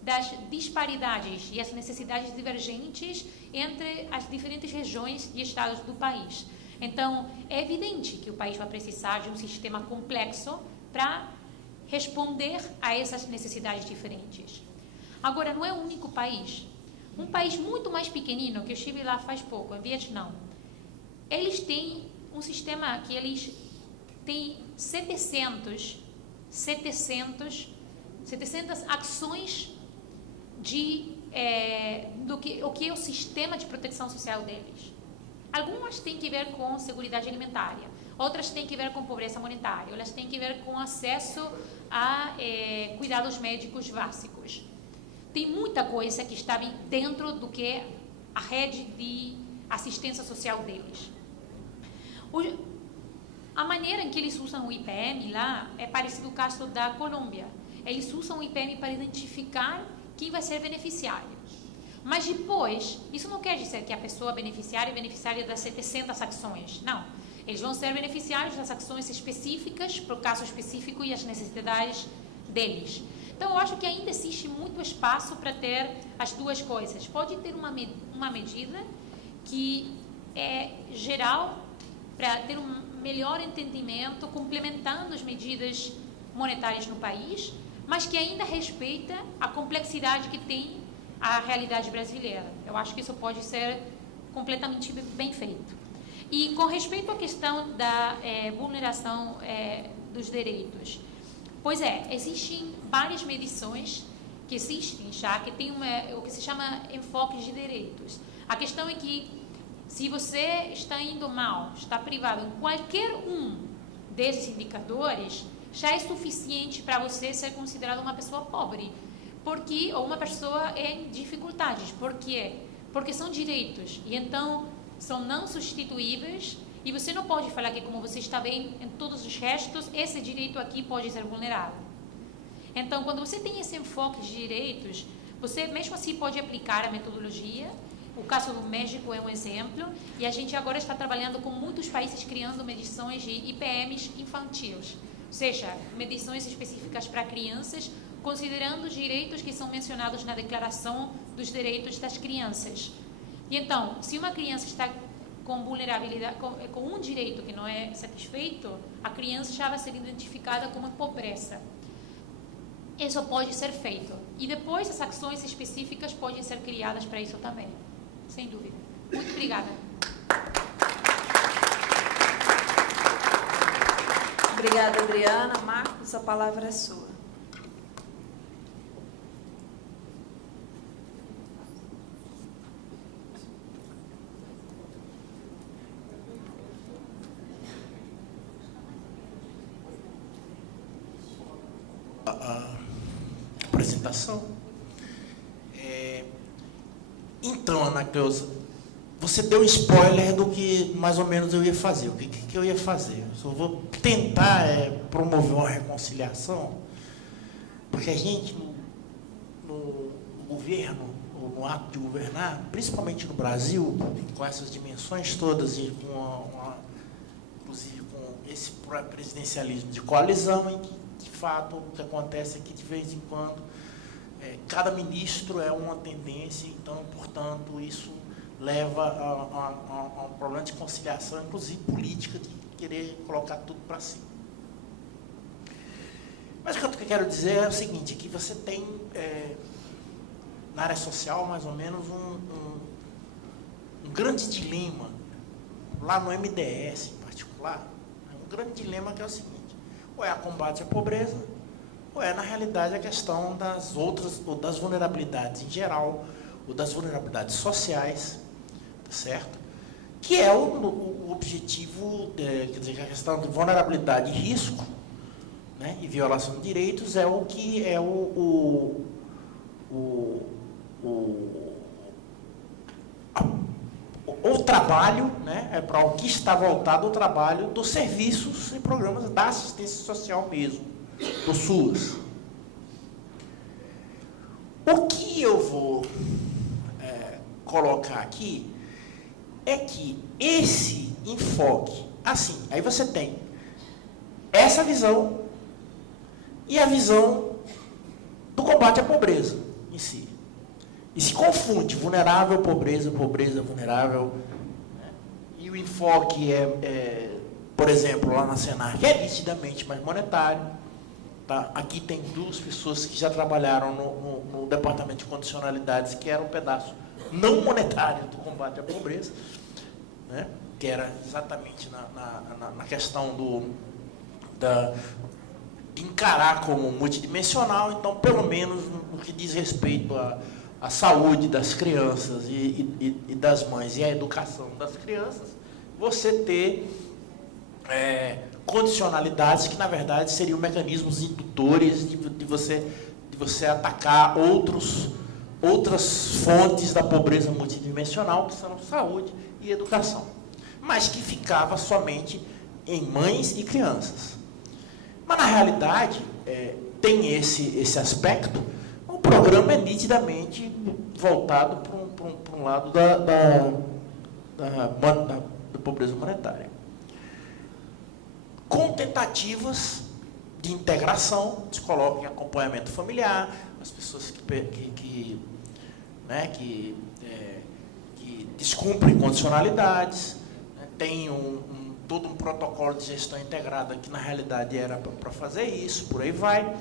das disparidades e as necessidades divergentes entre as diferentes regiões e estados do país. Então, é evidente que o país vai precisar de um sistema complexo para responder a essas necessidades diferentes. Agora, não é o único país. Um país muito mais pequenino, que eu estive lá faz pouco, é Vietnã, eles têm um sistema que eles têm 700 ações do que é o sistema de proteção social deles. Algumas têm que ver com seguridade alimentar, outras têm que ver com pobreza monetária, outras têm que ver com acesso a cuidados médicos básicos. Tem muita coisa que está dentro do que é a rede de assistência social deles. A maneira em que eles usam o IPM lá é parecido ao caso da Colômbia. Eles usam o IPM para identificar quem vai ser beneficiário. Mas depois, isso não quer dizer que a pessoa beneficiária é beneficiária das 700 ações. Não. Eles vão ser beneficiários das ações específicas, para o caso específico e as necessidades deles. Então, eu acho que ainda existe muito espaço para ter as duas coisas. Pode ter uma medida que é geral para ter um melhor entendimento, complementando as medidas monetárias no país, mas que ainda respeita a complexidade que tem a realidade brasileira. Eu acho que isso pode ser completamente bem feito. E com respeito à questão da vulneração dos direitos, pois existem várias medições que existem já, que tem o que se chama enfoque de direitos. A questão é que se você está indo mal, está privado em qualquer um desses indicadores, já é suficiente para você ser considerado uma pessoa pobre, ou uma pessoa em dificuldades. Por quê? Porque são direitos, e então são não substituíveis, e você não pode falar que, como você está bem em todos os restos, esse direito aqui pode ser vulnerável. Então, quando você tem esse enfoque de direitos, você mesmo assim pode aplicar a metodologia. O caso do México é um exemplo, e a gente agora está trabalhando com muitos países criando medições de IPMs infantis, ou seja, medições específicas para crianças, considerando os direitos que são mencionados na Declaração dos Direitos das Crianças. E então, se uma criança está com vulnerabilidade, com um direito que não é satisfeito, a criança já vai ser identificada como pobreza. Isso pode ser feito. E depois as ações específicas podem ser criadas para isso também. Sem dúvida. Muito obrigada. Obrigada, Adriana. Marcos, a palavra é sua. A apresentação. Então, Ana Cleusa, você deu spoiler do que mais ou menos eu ia fazer. O que eu ia fazer? Eu só vou tentar promover uma reconciliação, porque a gente, no governo, no ato de governar, principalmente no Brasil, com essas dimensões todas, e inclusive com esse presidencialismo de coalizão, em que, de fato, o que acontece é que, de vez em quando, cada ministro é uma tendência, então, portanto, isso leva a um problema de conciliação, inclusive política, de querer colocar tudo para cima. Mas o que eu quero dizer é o seguinte, que você tem, na área social, mais ou menos, um grande dilema, lá no MDS em particular, um grande dilema que é o seguinte: ou é a combate à pobreza, ou é, na realidade, a questão das outras, ou das vulnerabilidades em geral, ou das vulnerabilidades sociais, tá certo? Que é o objetivo, quer dizer, a questão de vulnerabilidade e risco, né, e violação de direitos é o que é o trabalho, né, é para o que está voltado o trabalho dos serviços e programas da assistência social mesmo, do SUS. O que eu vou colocar aqui é que esse enfoque, assim, aí você tem essa visão e a visão do combate à pobreza em si. E se confunde vulnerável, pobreza, pobreza, vulnerável, né? E o enfoque por exemplo, lá na Senac, é nitidamente mais monetário. Tá? Aqui tem 2 pessoas que já trabalharam no departamento de condicionalidades, que era um pedaço não monetário do combate à pobreza, né? Que era exatamente na questão de encarar como multidimensional. Então, pelo menos no que diz respeito à saúde das crianças e das mães e à educação das crianças, você ter condicionalidades que, na verdade, seriam mecanismos indutores de você atacar outras fontes da pobreza multidimensional, que são saúde e educação, mas que ficava somente em mães e crianças. Mas, na realidade, tem esse aspecto. O programa é nitidamente voltado para um lado da pobreza monetária, com tentativas de integração, se coloca em acompanhamento familiar, as pessoas que descumprem condicionalidades, né, tem todo um protocolo de gestão integrada que, na realidade, era para fazer isso, por aí vai,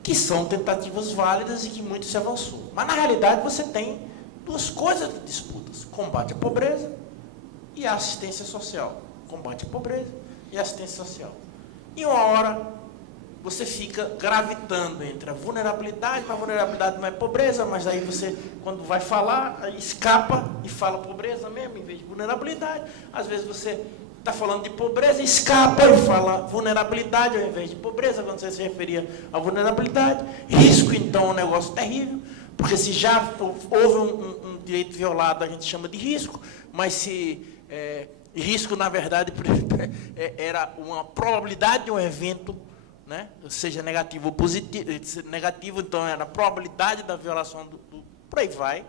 que são tentativas válidas e que muito se avançou. Mas, na realidade, você tem 2 coisas disputas: combate à pobreza e a assistência social. Combate à pobreza e assistência social. E uma hora você fica gravitando entre a vulnerabilidade, mas a vulnerabilidade não é pobreza, mas aí você, quando vai falar, escapa e fala pobreza mesmo, em vez de vulnerabilidade. Às vezes você está falando de pobreza, escapa e fala vulnerabilidade ao invés de pobreza, quando você se referia à vulnerabilidade. Risco, então, é um negócio terrível, porque se já houve um direito violado, a gente chama de risco, mas se... risco, na verdade, era uma probabilidade de um evento, né, seja negativo ou positivo. Negativo, então, era a probabilidade da violação por aí vai.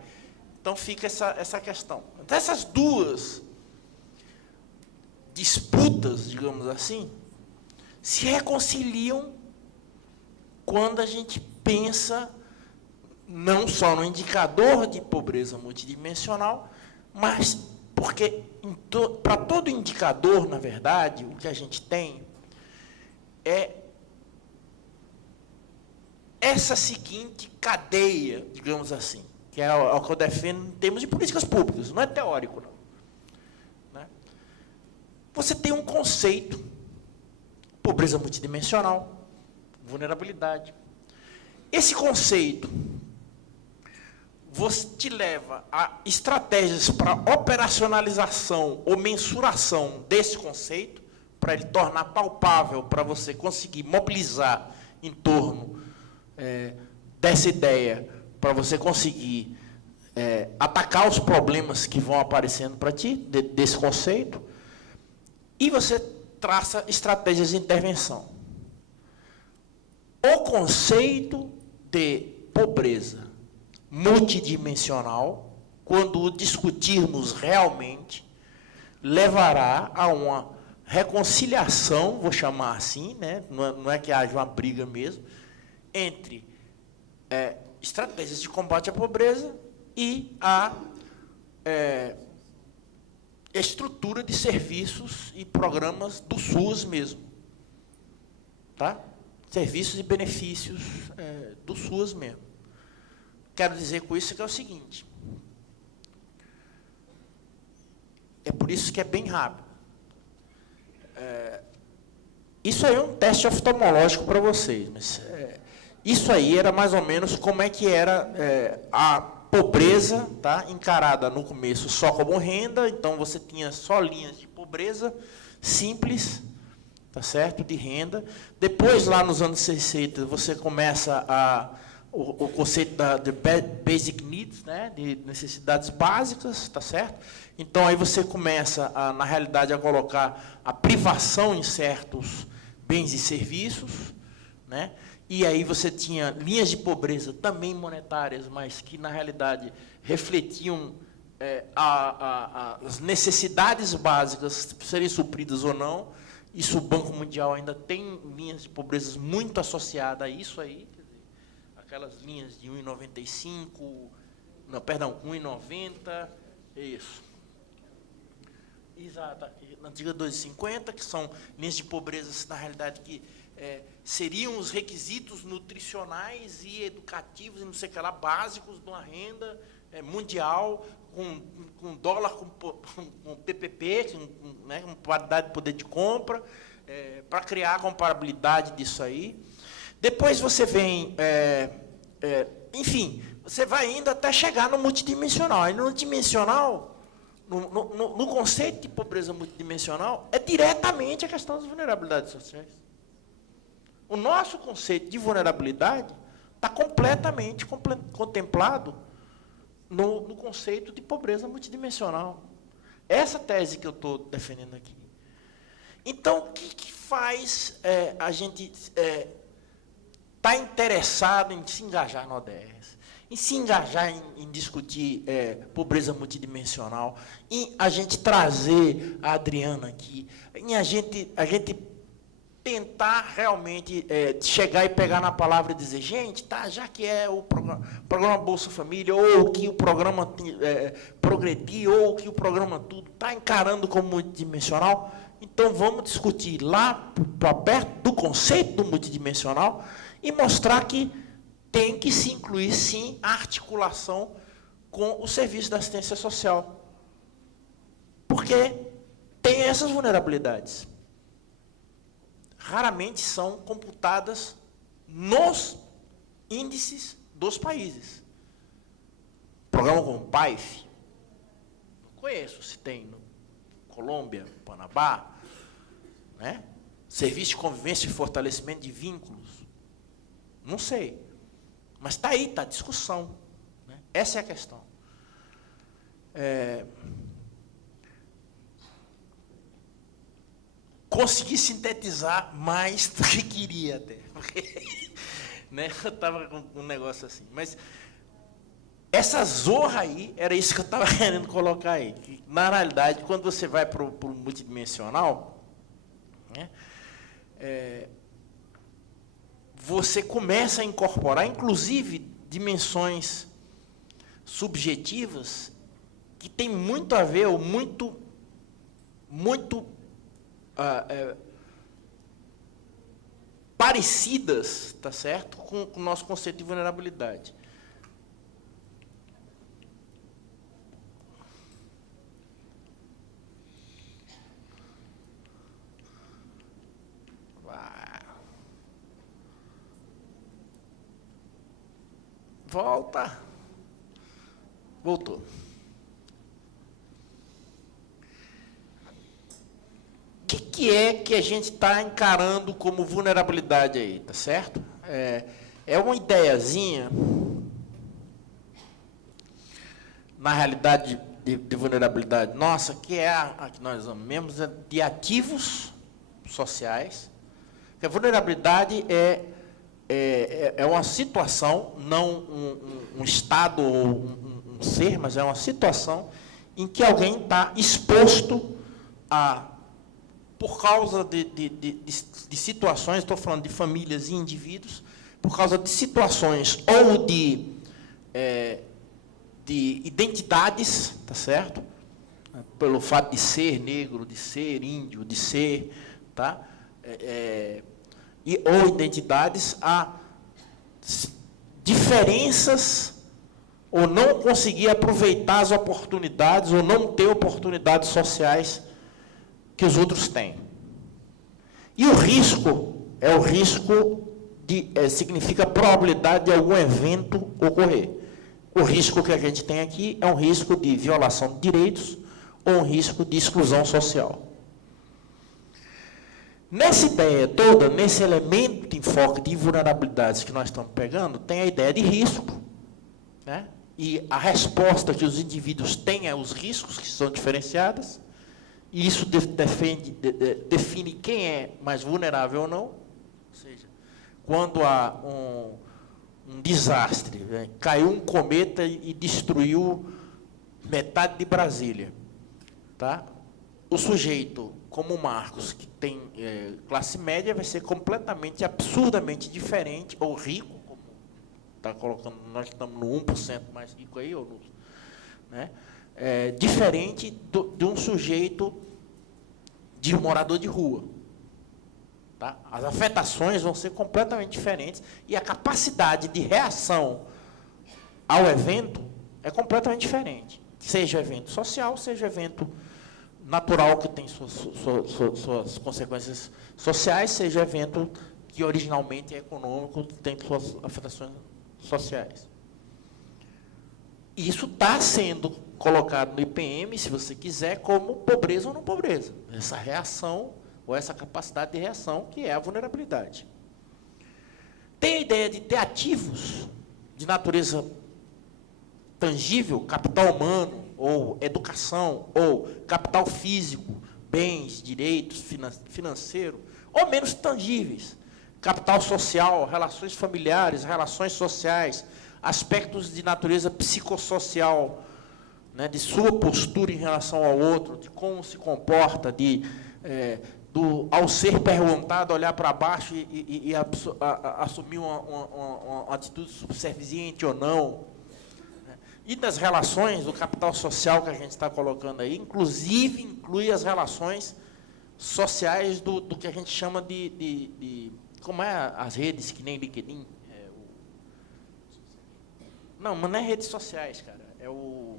Então, fica essa questão. Então, essas 2 disputas, digamos assim, se reconciliam quando a gente pensa não só no indicador de pobreza multidimensional, mas porque para todo indicador, na verdade, o que a gente tem é essa seguinte cadeia, digamos assim, que é o que eu defendo em termos de políticas públicas, não é teórico, não. Né? Você tem um conceito, pobreza multidimensional, vulnerabilidade. Esse conceito você te leva a estratégias para operacionalização ou mensuração desse conceito, para ele tornar palpável, para você conseguir mobilizar em torno dessa ideia, para você conseguir atacar os problemas que vão aparecendo para ti, desse conceito, e você traça estratégias de intervenção. O conceito de pobreza multidimensional, quando o discutirmos realmente, levará a uma reconciliação, vou chamar assim, né? Não é que haja uma briga mesmo, entre estratégias de combate à pobreza e a estrutura de serviços e programas do SUS mesmo. Tá? Serviços e benefícios do SUS mesmo. Quero dizer com isso que é o seguinte. É por isso que é bem rápido. Isso aí é um teste oftalmológico para vocês, mas isso aí era mais ou menos como é que era a pobreza, tá? Encarada no começo só como renda, então você tinha só linhas de pobreza simples, tá certo? De renda. Depois, lá nos anos 60, você começa o conceito de basic needs, né? De necessidades básicas, tá certo? Então, aí você começa, na realidade, a colocar a privação em certos bens e serviços, né? E aí você tinha linhas de pobreza também monetárias, mas que, na realidade, refletiam as necessidades básicas serem supridas ou não. Isso o Banco Mundial ainda tem linhas de pobreza muito associadas a isso aí, quer dizer, aquelas linhas de 1,95, não, perdão, 1,90, isso. Exato, na antiga 250, que são linhas de pobreza, na realidade, que seriam os requisitos nutricionais e educativos, e não sei o que lá, básicos de uma renda mundial, com dólar, com PPP, com paridade de poder de compra, para criar a comparabilidade disso aí. Depois você vem, enfim, você vai indo até chegar no multidimensional. E no multidimensional, no conceito de pobreza multidimensional, é diretamente a questão das vulnerabilidades sociais. O nosso conceito de vulnerabilidade está completamente contemplado no conceito de pobreza multidimensional. Essa tese que eu estou defendendo aqui. Então, o que faz a gente estar interessado em se engajar no ODS? Em se engajar em discutir pobreza multidimensional, em a gente trazer a Adriana aqui, em a gente tentar realmente chegar e pegar na palavra e dizer, gente, tá, já que é o programa Bolsa Família, ou que o programa Progredir, ou que o programa tudo está encarando como multidimensional, então vamos discutir lá para perto do conceito do multidimensional e mostrar que tem que se incluir, sim, a articulação com o serviço da assistência social. Porque tem essas vulnerabilidades. Raramente são computadas nos índices dos países. Programa como o PAIF, não conheço se tem no Colômbia, Panamá, né? Serviço de convivência e fortalecimento de vínculos, não sei. Mas está aí, está a discussão. Né? Essa é a questão. Consegui sintetizar mais do que queria até. Porque, né, eu estava com um negócio assim. Mas essa zorra aí, era isso que eu estava querendo colocar aí. Que, na realidade, quando você vai para o multidimensional, né, você começa a incorporar, inclusive, dimensões subjetivas que tem muito a ver, ou muito parecidas, tá certo, com o nosso conceito de vulnerabilidade. Volta. Voltou. O que é que a gente está encarando como vulnerabilidade aí, tá certo? É uma ideiazinha, na realidade de vulnerabilidade nossa, que é a que nós amamos, de ativos sociais. Que a vulnerabilidade é uma situação, não um estado ou um ser, mas é uma situação em que alguém está exposto a, por causa de situações, estou falando de famílias e indivíduos, por causa de situações ou de identidades, tá certo? Pelo fato de ser negro, de ser índio, de ser, tá? Ou identidades, a diferenças, ou não conseguir aproveitar as oportunidades, ou não ter oportunidades sociais que os outros têm. E o risco é o risco significa a probabilidade de algum evento ocorrer. O risco que a gente tem aqui é um risco de violação de direitos ou um risco de exclusão social. Nessa ideia toda, nesse elemento de enfoque de vulnerabilidades que nós estamos pegando, tem a ideia de risco, né? E a resposta que os indivíduos têm aos riscos que são diferenciadas, e isso define quem é mais vulnerável ou não. Ou seja, quando há um desastre, né? Caiu um cometa e destruiu metade de Brasília, tá? O sujeito, como o Marcos, que tem classe média, vai ser completamente, absurdamente diferente, ou rico, como está colocando, nós estamos no 1% mais rico aí, ou no, né? diferente de um sujeito, de um morador de rua. Tá? As afetações vão ser completamente diferentes e a capacidade de reação ao evento é completamente diferente. Seja evento social, seja evento natural, que tem suas consequências sociais, seja evento que originalmente é econômico, que tem suas afetações sociais. Isso está sendo colocado no IPM, se você quiser, como pobreza ou não pobreza. Essa reação, ou essa capacidade de reação, que é a vulnerabilidade. Tem a ideia de ter ativos de natureza tangível, capital humano, ou educação, ou capital físico, bens, direitos, financeiro, ou menos tangíveis, capital social, relações familiares, relações sociais, aspectos de natureza psicossocial, né, de sua postura em relação ao outro, de como se comporta, ao ser perguntado, olhar para baixo e assumir uma atitude subserviente ou não. E das relações, do capital social que a gente está colocando aí, inclusive inclui as relações sociais do que a gente chama como é as redes, que nem LinkedIn? Não, mas não é redes sociais, cara. O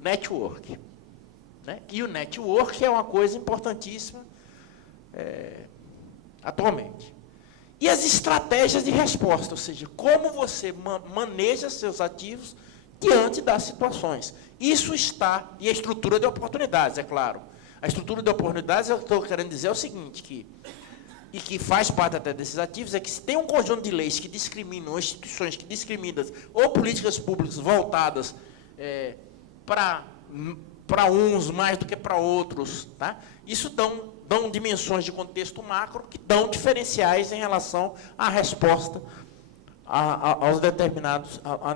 network. Né? E o network é uma coisa importantíssima atualmente. E as estratégias de resposta, ou seja, como você maneja seus ativos diante das situações. Isso está, e a estrutura de oportunidades, é claro. A estrutura de oportunidades, eu estou querendo dizer o seguinte, e que faz parte até desses ativos, é que se tem um conjunto de leis que discriminam, ou instituições que discriminam, ou políticas públicas voltadas para uns mais do que para outros, tá? Isso dão dimensões de contexto macro que dão diferenciais em relação à resposta a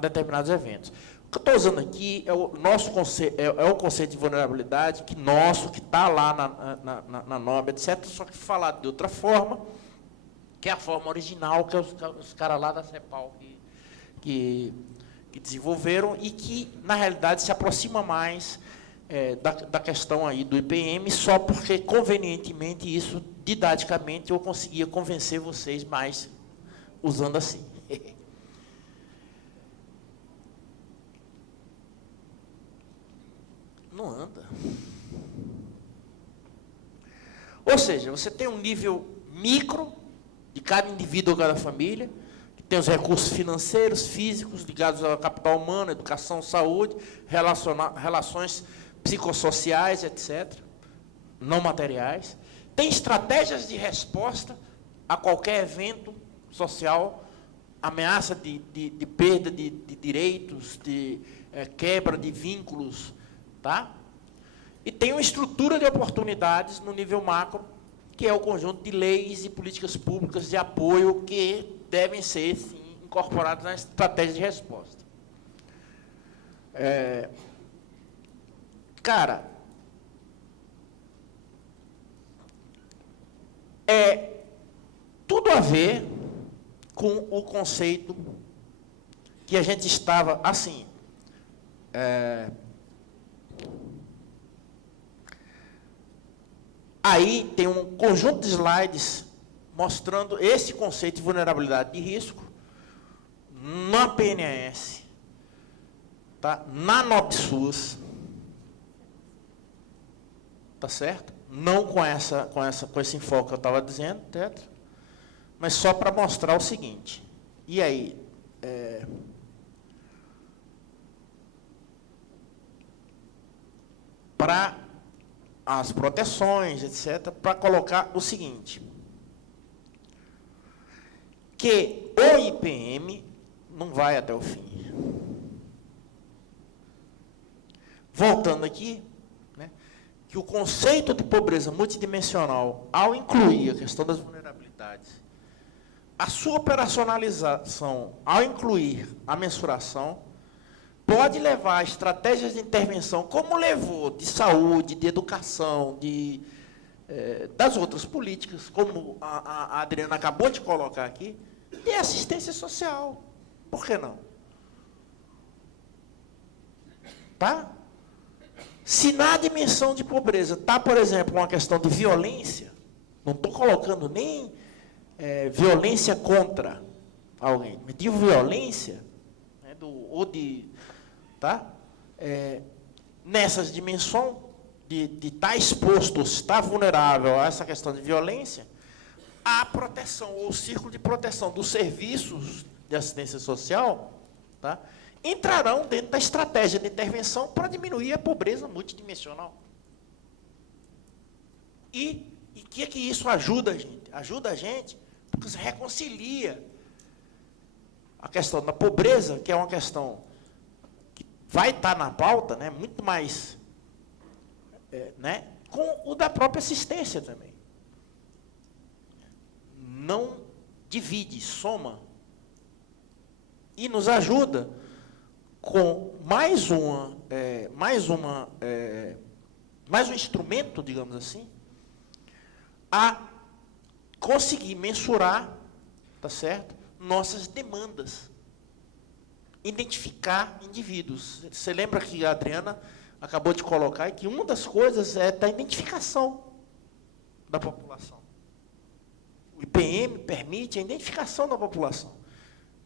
determinados eventos. O que eu estou usando aqui é o nosso conceito, o conceito de vulnerabilidade que está lá na NOB, etc., só que falado de outra forma, que é a forma original que os caras lá da CEPAL que desenvolveram e que, na realidade, se aproxima mais da questão aí do IPM, só porque, convenientemente, isso, didaticamente, eu conseguia convencer vocês mais usando assim. Não anda. Ou seja, você tem um nível micro de cada indivíduo ou cada família, que tem os recursos financeiros, físicos, ligados ao capital humano, educação, saúde, relações psicossociais, etc., não materiais. Tem estratégias de resposta a qualquer evento social, ameaça de perda de direitos, de quebra de vínculos, tá? E tem uma estrutura de oportunidades no nível macro, que é o conjunto de leis e políticas públicas de apoio que devem ser, sim, incorporadas na estratégia de resposta. Cara, tudo a ver com o conceito que a gente estava, assim, aí tem um conjunto de slides mostrando esse conceito de vulnerabilidade de risco na PNAS, tá? Na NOBSUS, tá certo? Não com esse enfoque que eu estava dizendo, tetra, mas só para mostrar o seguinte. E aí, para as proteções, etc., para colocar o seguinte, que o IPM não vai até o fim. Voltando aqui, né, que o conceito de pobreza multidimensional, ao incluir a questão das vulnerabilidades, a sua operacionalização, ao incluir a mensuração, pode levar a estratégias de intervenção, como levou de saúde, de educação, das outras políticas, como a Adriana acabou de colocar aqui, de assistência social. Por que não? tá? Se na dimensão de pobreza está, por exemplo, uma questão de violência, não estou colocando nem violência contra alguém, mas de violência, né, tá? Nessas dimensões de estar exposto, estar vulnerável a essa questão de violência, a proteção, ou o círculo de proteção dos serviços de assistência social, tá, entrarão dentro da estratégia de intervenção para diminuir a pobreza multidimensional. E que é que isso ajuda a gente? Ajuda a gente porque se reconcilia a questão da pobreza, que é uma questão que vai estar na pauta, né, muito mais, né, com o da própria assistência também. Não divide, soma. E nos ajuda com mais um instrumento, digamos assim, a conseguir mensurar, tá certo, nossas demandas, identificar indivíduos. Você lembra que a Adriana acabou de colocar que uma das coisas é da identificação da população. O IPM permite a identificação da população.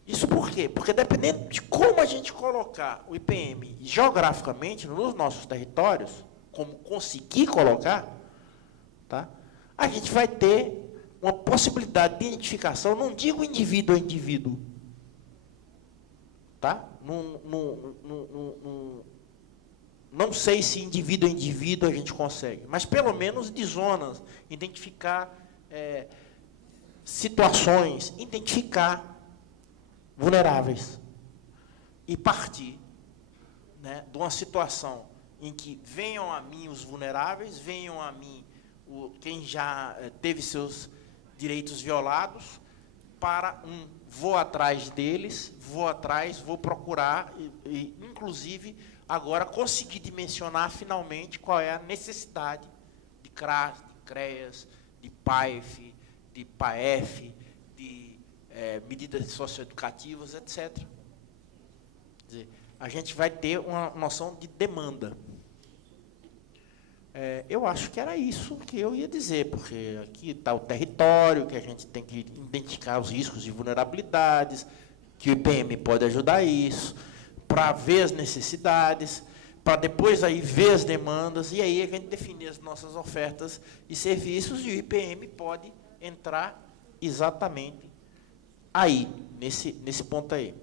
Isso por quê? Porque dependendo de como a gente colocar o IPM geograficamente nos nossos territórios, como conseguir colocar, tá, a gente vai ter uma possibilidade de identificação, não digo indivíduo a indivíduo, tá? Não sei se indivíduo a indivíduo a gente consegue, mas pelo menos de zonas, identificar situações, identificar vulneráveis e partir, né, de uma situação em que venham a mim os vulneráveis, venham a mim quem já teve seus direitos violados, para vou atrás deles, vou procurar e inclusive agora conseguir dimensionar finalmente qual é a necessidade de CRAS, de CREAS, de PAEF, de PAEF, de medidas socioeducativas, etc. Quer dizer, a gente vai ter uma noção de demanda. Eu acho que era isso que eu ia dizer, porque aqui está o território, que a gente tem que identificar os riscos de vulnerabilidades, que o IPM pode ajudar isso, para ver as necessidades, para depois aí ver as demandas, e aí a gente definir as nossas ofertas e serviços, e o IPM pode entrar exatamente aí, nesse ponto aí.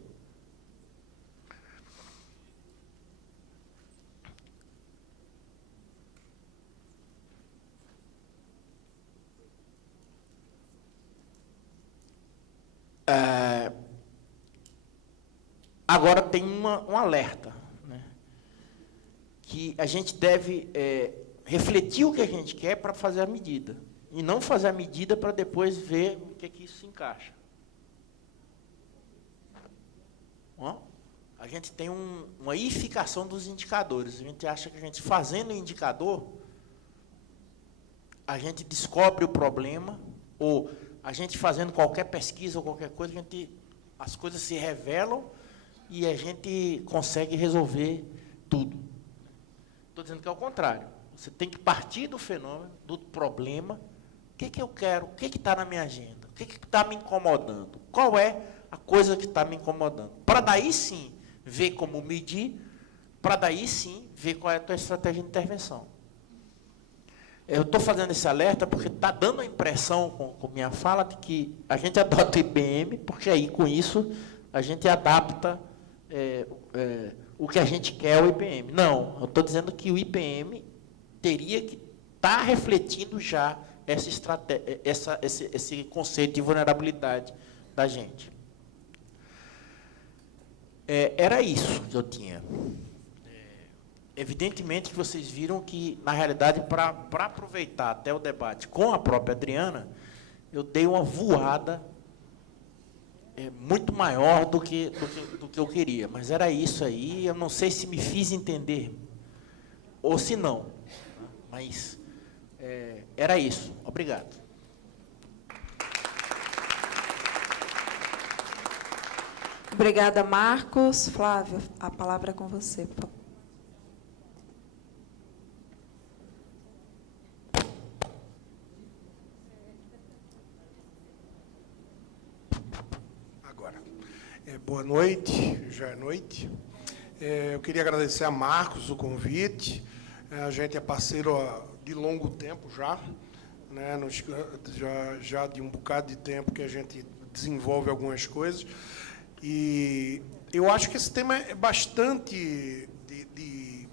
Agora tem um alerta, né, que a gente deve refletir o que a gente quer para fazer a medida, e não fazer a medida para depois ver o que é que isso se encaixa. A gente tem uma ificação dos indicadores. A gente acha que a gente fazendo o indicador, a gente descobre o problema, ou a gente fazendo qualquer pesquisa ou qualquer coisa, as coisas se revelam e a gente consegue resolver tudo. Estou dizendo que é o contrário. Você tem que partir do fenômeno, do problema. O que é que eu quero? O que é que está na minha agenda? O que é que está me incomodando? Qual é a coisa que está me incomodando? Para daí sim ver como medir, para daí sim ver qual é a tua estratégia de intervenção. Eu estou fazendo esse alerta porque está dando a impressão, com minha fala, de que a gente adota o IPM, porque aí, com isso, a gente adapta o que a gente quer ao IPM. Não, eu estou dizendo que o IPM teria que estar refletindo já essa estratégia, esse conceito de vulnerabilidade da gente. Era isso que eu tinha. Evidentemente que vocês viram que, na realidade, para aproveitar até o debate com a própria Adriana, eu dei uma voada muito maior do que eu queria. Mas era isso aí, eu não sei se me fiz entender, ou se não. Mas era isso. Obrigado. Obrigada, Marcos. Flávio, a palavra é com você, por favor. agora. Boa noite, já é noite. Eu queria agradecer a Marcos o convite. A gente é parceiro de longo tempo já, né? Já de um bocado de tempo que a gente desenvolve algumas coisas. E eu acho que esse tema é bastante de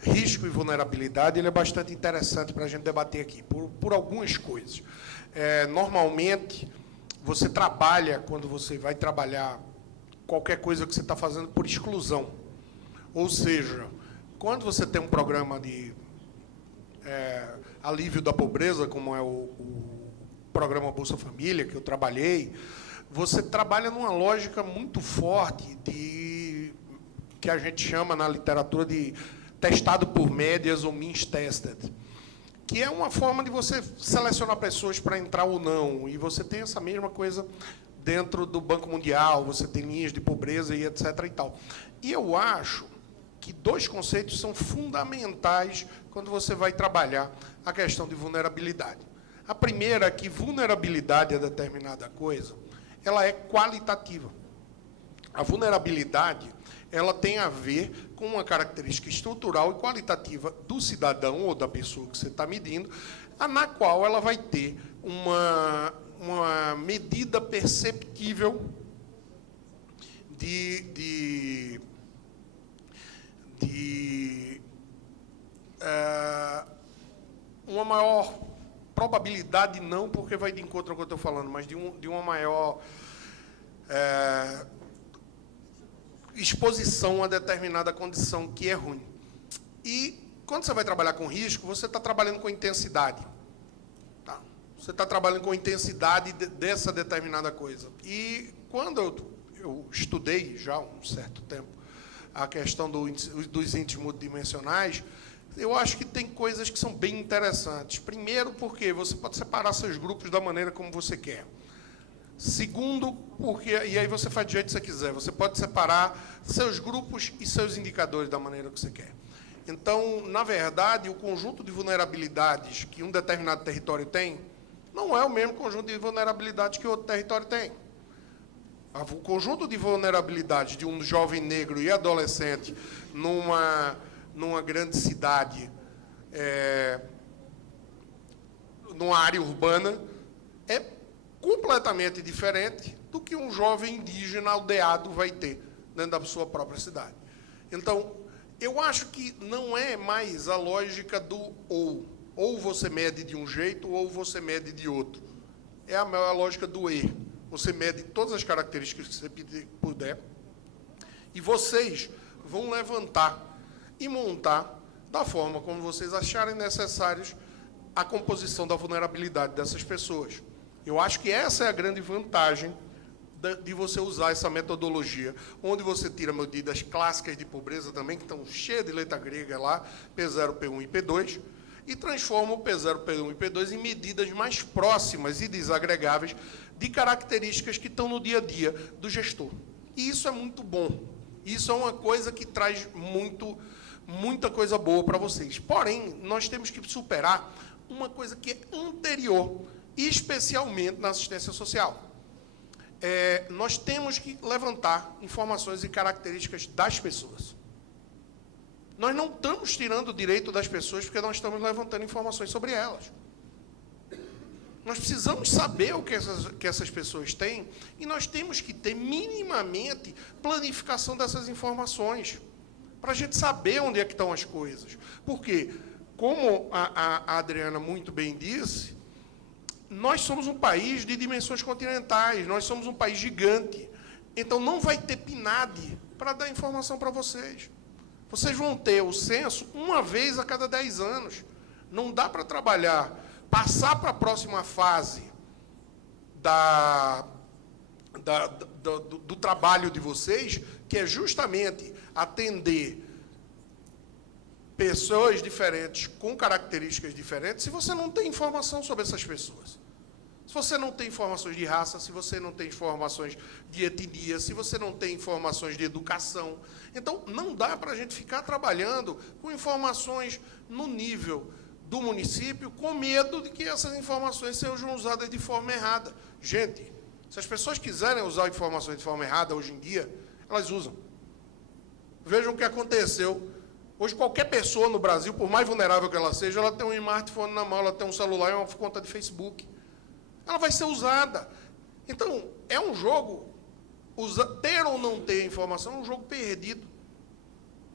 risco e vulnerabilidade, ele é bastante interessante para a gente debater aqui, por algumas coisas. Normalmente, você trabalha, quando você vai trabalhar qualquer coisa que você está fazendo por exclusão. Ou seja, quando você tem um programa de alívio da pobreza, como é o programa Bolsa Família, que eu trabalhei, você trabalha numa lógica muito forte que a gente chama na literatura de testado por médias ou means tested, que é uma forma de você selecionar pessoas para entrar ou não. E você tem essa mesma coisa dentro do Banco Mundial, você tem linhas de pobreza e etc. e tal. E eu acho que dois conceitos são fundamentais quando você vai trabalhar a questão de vulnerabilidade. A primeira é que vulnerabilidade a determinada coisa, ela é qualitativa. A vulnerabilidade, ela tem a ver com uma característica estrutural e qualitativa do cidadão ou da pessoa que você está medindo, na qual ela vai ter uma medida perceptível de uma maior probabilidade, não porque vai de encontro ao que eu estou falando, mas de uma maior exposição a determinada condição que é ruim. E, quando você vai trabalhar com risco, você está trabalhando com intensidade. Tá? Você está trabalhando com intensidade dessa determinada coisa. E, quando eu estudei, já há um certo tempo, a questão dos índices multidimensionais, eu acho que tem coisas que são bem interessantes. Primeiro, porque você pode separar seus grupos da maneira como você quer. Segundo, porque, e aí você faz do jeito que você quiser, você pode separar seus grupos e seus indicadores da maneira que você quer. Então, na verdade, o conjunto de vulnerabilidades que um determinado território tem não é o mesmo conjunto de vulnerabilidades que outro território tem. O conjunto de vulnerabilidades de um jovem negro e adolescente numa grande cidade, numa área urbana, é completamente diferente do que um jovem indígena aldeado vai ter dentro da sua própria cidade. Então, eu acho que não é mais a lógica do ou. Ou você mede de um jeito, ou você mede de outro. É a maior lógica do e. Você mede todas as características que você puder, e vocês vão levantar e montar da forma como vocês acharem necessários a composição da vulnerabilidade dessas pessoas. Eu acho que essa é a grande vantagem de você usar essa metodologia, onde você tira medidas clássicas de pobreza também, que estão cheias de letra grega lá, P0, P1 e P2, e transforma o P0, P1 e P2 em medidas mais próximas e desagregáveis de características que estão no dia a dia do gestor. E isso é muito bom. Isso é uma coisa que traz muita coisa boa para vocês. Porém, nós temos que superar uma coisa que é anterior, especialmente na assistência social. Nós temos que levantar informações e características das pessoas. Nós não estamos tirando o direito das pessoas porque nós estamos levantando informações sobre elas. Nós precisamos saber o que essas pessoas têm e nós temos que ter minimamente planificação dessas informações para a gente saber onde é que estão as coisas. Porque, como a Adriana muito bem disse, nós somos um país de dimensões continentais, nós somos um país gigante. Então, não vai ter PNAD para dar informação para vocês. Vocês vão ter o censo uma vez a cada 10 anos. Não dá para trabalhar, passar para a próxima fase do trabalho de vocês, que é justamente atender pessoas diferentes, com características diferentes, se você não tem informação sobre essas pessoas. Se você não tem informações de raça, se você não tem informações de etnia, se você não tem informações de educação. Então, não dá para a gente ficar trabalhando com informações no nível do município, com medo de que essas informações sejam usadas de forma errada. Gente, Se as pessoas quiserem usar informações de forma errada hoje em dia, elas usam. Vejam o que aconteceu. Hoje, qualquer pessoa no Brasil, por mais vulnerável que ela seja, ela tem um smartphone na mão, ela tem um celular e uma conta de Facebook. Ela vai ser usada. Então, é um jogo, ter ou não ter informação é um jogo perdido.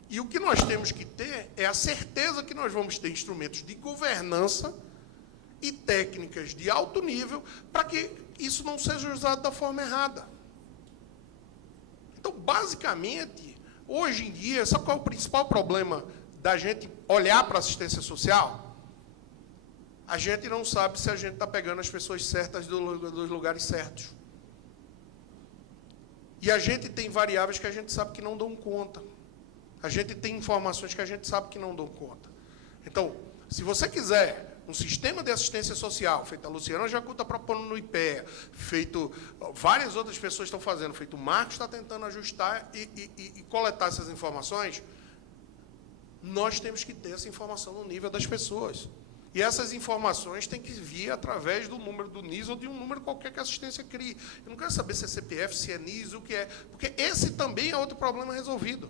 E o que nós temos que ter é a certeza que nós vamos ter instrumentos de governança e técnicas de alto nível para que isso não seja usado da forma errada. Então, basicamente, hoje em dia, sabe qual é o principal problema da gente olhar para a assistência social? A gente não sabe se a gente está pegando as pessoas certas dos lugares certos. E a gente tem variáveis que a gente sabe que não dão conta. A gente tem informações que a gente sabe que não dão conta. Então, se você quiser um sistema de assistência social, feito a Luciana Jacu está propondo no IPEA, feito várias outras pessoas estão fazendo, feito o Marcos está tentando ajustar e coletar essas informações, nós temos que ter essa informação no nível das pessoas. E essas informações têm que vir através do número do NIS ou de um número qualquer que a assistência crie. Eu não quero saber se é CPF, se é NIS, o que é, porque esse também é outro problema resolvido.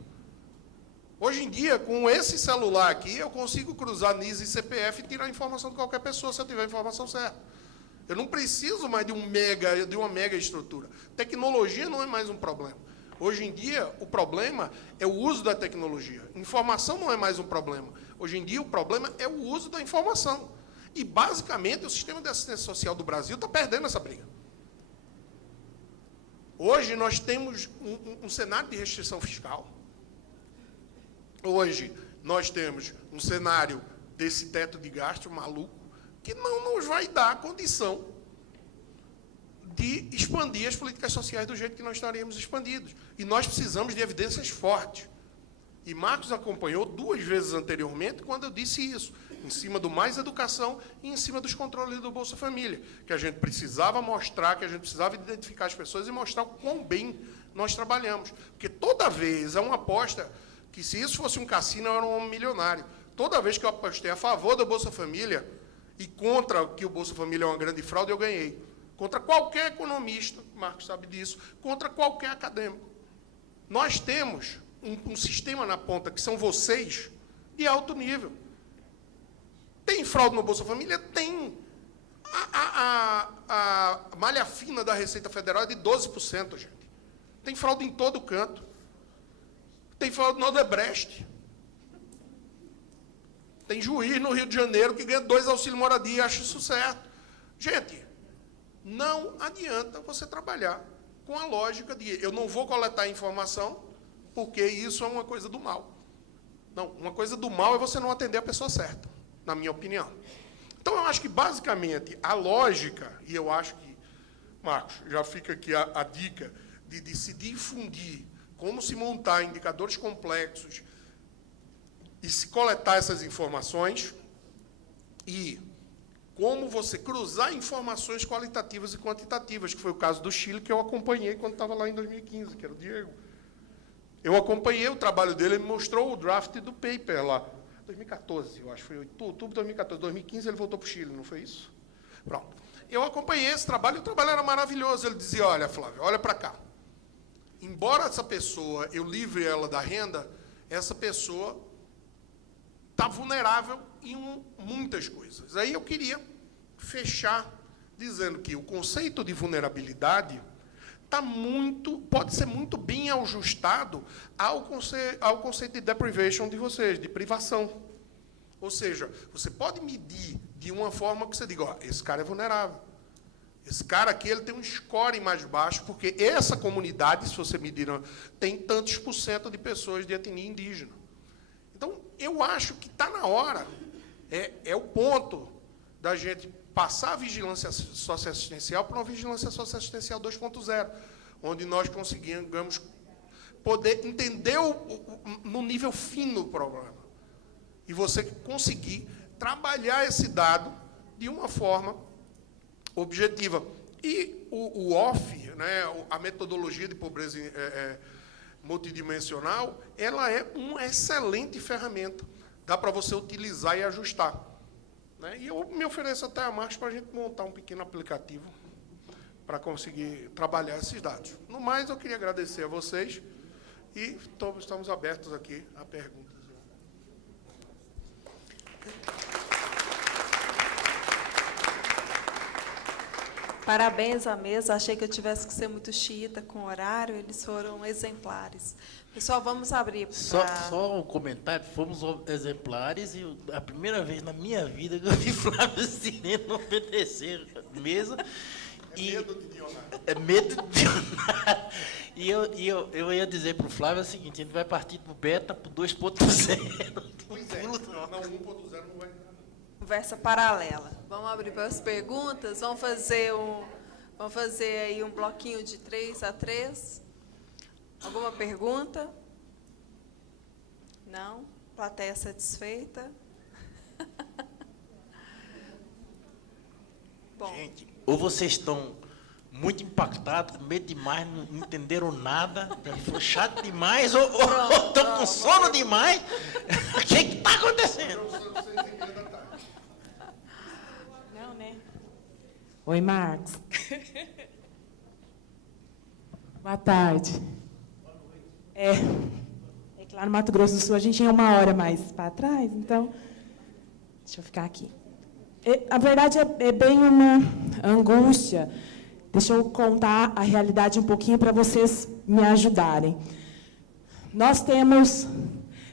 Hoje em dia, com esse celular aqui, eu consigo cruzar NIS e CPF e tirar a informação de qualquer pessoa, se eu tiver a informação certa. Eu não preciso mais de uma mega estrutura. Tecnologia não é mais um problema. Hoje em dia, o problema é o uso da tecnologia. Informação não é mais um problema. Hoje em dia, o problema é o uso da informação. E, basicamente, o sistema de assistência social do Brasil está perdendo essa briga. Hoje, nós temos um cenário de restrição fiscal. Hoje, nós temos um cenário desse teto de gasto maluco que não nos vai dar condição de expandir as políticas sociais do jeito que nós estaríamos expandidos. E nós precisamos de evidências fortes. E Marcos acompanhou 2 vezes anteriormente quando eu disse isso, em cima do Mais Educação e em cima dos controles do Bolsa Família, que a gente precisava mostrar, que a gente precisava identificar as pessoas e mostrar o quão bem nós trabalhamos. Porque toda vez é uma aposta que, se isso fosse um cassino, eu era um milionário. Toda vez que eu apostei a favor do Bolsa Família e contra que o Bolsa Família é uma grande fraude, eu ganhei. Contra qualquer economista, Marcos sabe disso, contra qualquer acadêmico. Nós temos um sistema na ponta, que são vocês, de alto nível. Tem fraude no Bolsa Família? Tem. A malha fina da Receita Federal é de 12%, gente. Tem fraude em todo canto. Tem fraude no Odebrecht. Tem juiz no Rio de Janeiro que ganha 2 auxílio moradia e acha isso certo. Gente, não adianta você trabalhar com a lógica de eu não vou coletar informação porque isso é uma coisa do mal. Não, uma coisa do mal é você não atender a pessoa certa, na minha opinião. Então, eu acho que, basicamente, a lógica, e eu acho que, Marcos, já fica aqui a dica de se difundir como se montar indicadores complexos e se coletar essas informações e como você cruzar informações qualitativas e quantitativas, que foi o caso do Chile, que eu acompanhei quando estava lá em 2015, que era o Diego. Eu acompanhei o trabalho dele, ele me mostrou o draft do paper lá. 2014, eu acho, foi outubro de 2014. 2015 ele voltou para o Chile, não foi isso? Pronto. Eu acompanhei esse trabalho, e o trabalho era maravilhoso. Ele dizia, olha, Flávio, olha para cá. Embora essa pessoa, eu livre ela da renda, essa pessoa está vulnerável em muitas coisas. Aí eu queria fechar dizendo que o conceito de vulnerabilidade pode ser muito bem ajustado ao conceito de deprivation de vocês, de privação. Ou seja, você pode medir de uma forma que você diga, ó, esse cara é vulnerável. Esse cara aqui ele tem um score mais baixo, porque essa comunidade, se você medir, tem tantos % de pessoas de etnia indígena. Então, eu acho que está na hora, é o ponto da gente passar a vigilância socioassistencial para uma vigilância socioassistencial 2.0, onde nós conseguimos poder entender no nível fino o problema. E você conseguir trabalhar esse dado de uma forma objetiva. E o OFF, né, a metodologia de pobreza multidimensional, ela é uma excelente ferramenta. Dá para você utilizar e ajustar. Né? E eu me ofereço até a Marcos para a gente montar um pequeno aplicativo para conseguir trabalhar esses dados. No mais, eu queria agradecer a vocês e estamos abertos aqui a perguntas. Parabéns à mesa. Achei que eu tivesse que ser muito xiita com o horário. Eles foram exemplares. Pessoal, vamos abrir. Só um comentário. Fomos exemplares e a primeira vez na minha vida que eu vi Flávio Cirino obedecer a mesa. Medo de Dionário. É medo de Dionário. E eu ia dizer para o Flávio o seguinte: a gente vai partir do beta para o 2.0. Pois é. Não, 1.0 não vai dar. Conversa paralela. Vamos abrir para as perguntas. Vamos fazer aí um bloquinho de 3-3. Alguma pergunta? Não? Plateia satisfeita? Bom. Gente, ou vocês estão muito impactados, com medo demais, não entenderam nada, foi chato demais, ou estão com sono demais. O que está acontecendo? Não, né? Oi, Marcos. Boa tarde. É que lá no Mato Grosso do Sul a gente ia 1 hora mais para trás, então deixa eu ficar aqui. A verdade é bem uma angústia. Deixa eu contar a realidade um pouquinho para vocês me ajudarem. Nós temos...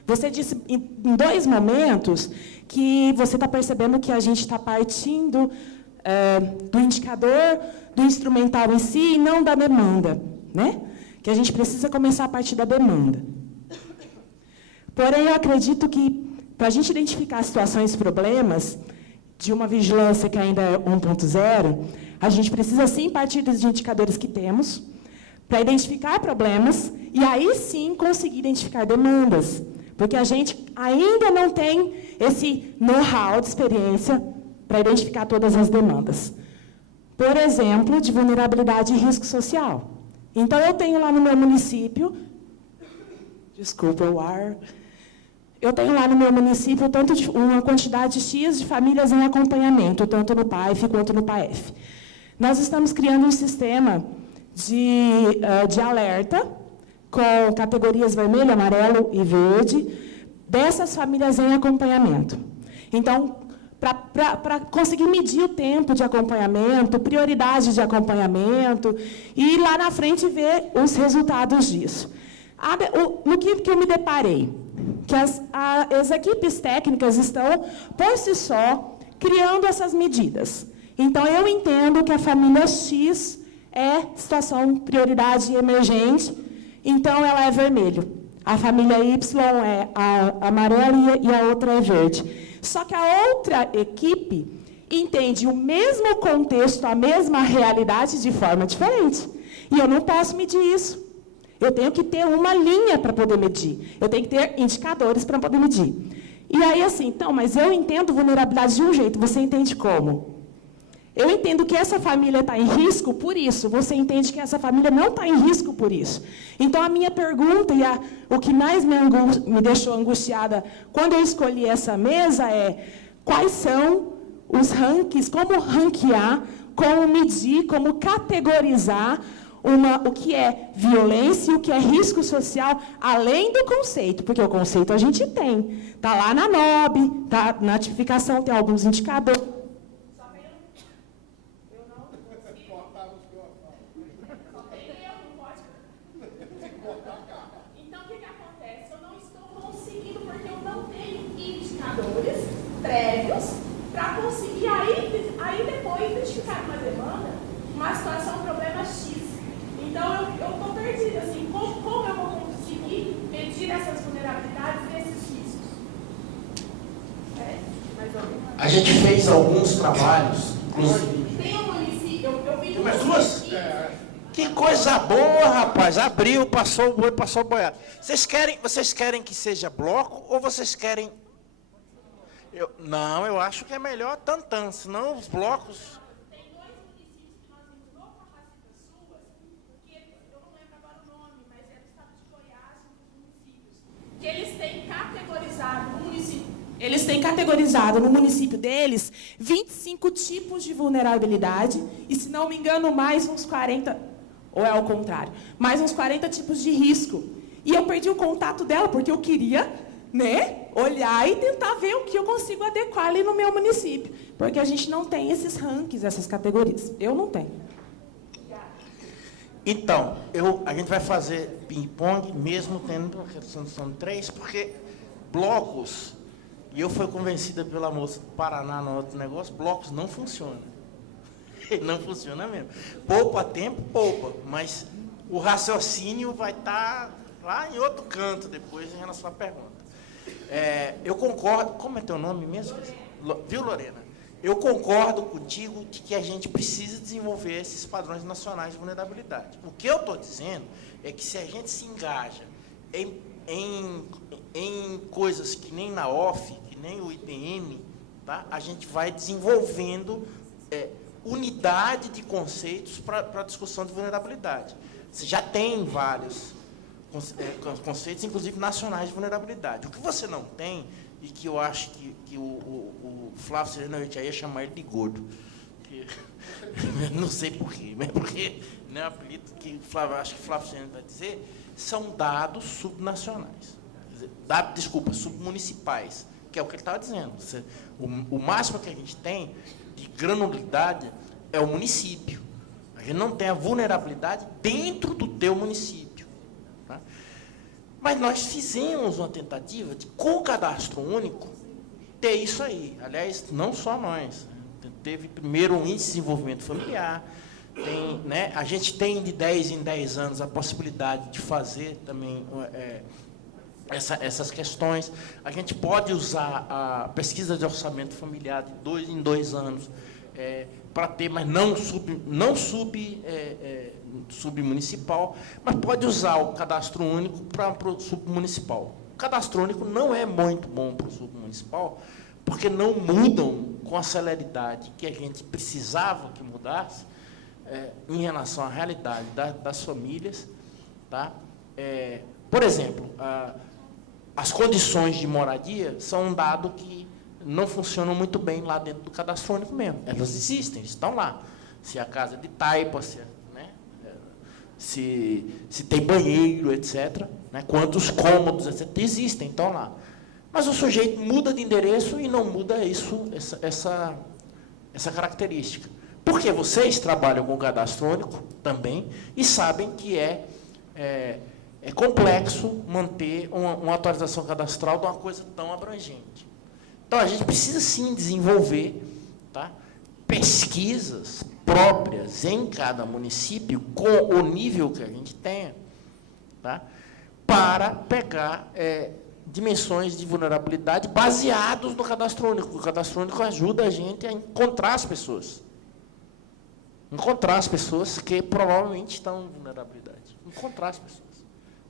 Você disse em 2 momentos que você está percebendo que a gente está partindo do indicador, do instrumental em si, e não da demanda, né? Que a gente precisa começar a partir da demanda. Porém, eu acredito que, para a gente identificar situações e problemas de uma vigilância que ainda é 1.0, a gente precisa, sim, partir dos indicadores que temos, para identificar problemas, e aí, sim, conseguir identificar demandas. Porque a gente ainda não tem esse know-how de experiência para identificar todas as demandas. Por exemplo, de vulnerabilidade e risco social. Então, eu tenho lá no meu município... Desculpa o ar... Eu tenho lá no meu município uma quantidade X de famílias em acompanhamento, tanto no PAEF quanto no PAEF. Nós estamos criando um sistema de alerta, com categorias vermelho, amarelo e verde, dessas famílias em acompanhamento. Então, para conseguir medir o tempo de acompanhamento, prioridade de acompanhamento, e lá na frente ver os resultados disso. No que eu me deparei? Que as equipes técnicas estão, por si só, criando essas medidas. Então, eu entendo que a família X é situação prioridade emergente, então ela é vermelho. A família Y é amarela e a outra é verde. Só que a outra equipe entende o mesmo contexto, a mesma realidade de forma diferente. E eu não posso medir isso. Eu tenho que ter uma linha para poder medir. Eu tenho que ter indicadores para poder medir. E aí, assim, então, mas eu entendo vulnerabilidade de um jeito, você entende como? Eu entendo que essa família está em risco por isso, você entende que essa família não está em risco por isso. Então, a minha pergunta, e o que mais me deixou angustiada quando eu escolhi essa mesa é: quais são os rankings, como ranquear, como medir, como categorizar o que é violência e o que é risco social, além do conceito, porque o conceito a gente tem. Está lá na NOB, tá na notificação, tem alguns indicadores. Só que eu não consegui. Só tem eu, não pode. Então, o que acontece? Eu não estou conseguindo, porque eu não tenho indicadores prévios para conseguir aí depois identificar uma demanda, uma situação, um problema X. Então, eu estou perdida, assim, como eu vou conseguir medir essas vulnerabilidades e esses riscos? Mais ou menos. A gente fez alguns trabalhos, inclusive... Tem um município, eu vi... Mais duas? Que coisa boa, rapaz. Abriu, passou o boi, passou o boiado. Vocês querem que seja bloco ou vocês querem... Não, eu acho que é melhor tantã, senão os blocos... Que eles têm categorizado o município. Eles têm categorizado no município deles 25 tipos de vulnerabilidade e, se não me engano, mais uns 40, ou é ao contrário, mais uns 40 tipos de risco. E eu perdi o contato dela porque eu queria, né, olhar e tentar ver o que eu consigo adequar ali no meu município. Porque a gente não tem esses rankings, essas categorias. Eu não tenho. Então, a gente vai fazer ping-pong, mesmo tendo, são 3, porque blocos, e eu fui convencida pela moça do Paraná no outro negócio, blocos não funcionam. Não funciona mesmo. Poupa tempo, poupa, mas o raciocínio vai estar lá em outro canto depois, em relação à pergunta. Eu concordo, como é teu nome mesmo? Viu, Lorena? Eu concordo contigo de que a gente precisa desenvolver esses padrões nacionais de vulnerabilidade. O que eu estou dizendo é que se a gente se engaja em coisas que nem na OF, que nem o IPM, tá? A gente vai desenvolvendo unidade de conceitos para a discussão de vulnerabilidade. Você já tem vários conceitos, inclusive nacionais de vulnerabilidade. O que você não tem, e que eu acho que o Flávio Sereno, eu já ia chamar ele de gordo. Não sei porquê, mas porque não é um apelido que acho que o Flávio Sereno vai dizer, são dados subnacionais. Submunicipais, que é o que ele estava dizendo. O máximo que a gente tem de granularidade é o município. A gente não tem a vulnerabilidade dentro do teu município. Tá? Mas nós fizemos uma tentativa de, com o cadastro único, ter isso aí. Aliás, não só nós. Teve primeiro um índice de desenvolvimento familiar. Né, a gente tem de 10 em 10 anos a possibilidade de fazer também essas questões. A gente pode usar a pesquisa de orçamento familiar de 2 em 2 anos para ter, mas não submunicipal, mas pode usar o cadastro único para o submunicipal. O cadastro único não é muito bom para o submunicipal, porque não mudam com a celeridade que a gente precisava que mudasse em relação à realidade das famílias. Tá? Por exemplo, as condições de moradia são um dado que não funcionam muito bem lá dentro do cadastro único mesmo. Elas existem, estão lá. Se a casa é de taipa, se tem banheiro, etc. Né? Quantos cômodos, etc. Existem, estão lá. Mas o sujeito muda de endereço e não muda essa característica. Porque vocês trabalham com o cadastro único também e sabem que é complexo manter uma atualização cadastral de uma coisa tão abrangente. Então, a gente precisa, sim, desenvolver, tá, pesquisas próprias em cada município, com o nível que a gente tenha, tá, para pegar dimensões de vulnerabilidade baseados no cadastro único. O cadastro único ajuda a gente a encontrar as pessoas. Encontrar as pessoas que provavelmente estão em vulnerabilidade. Encontrar as pessoas.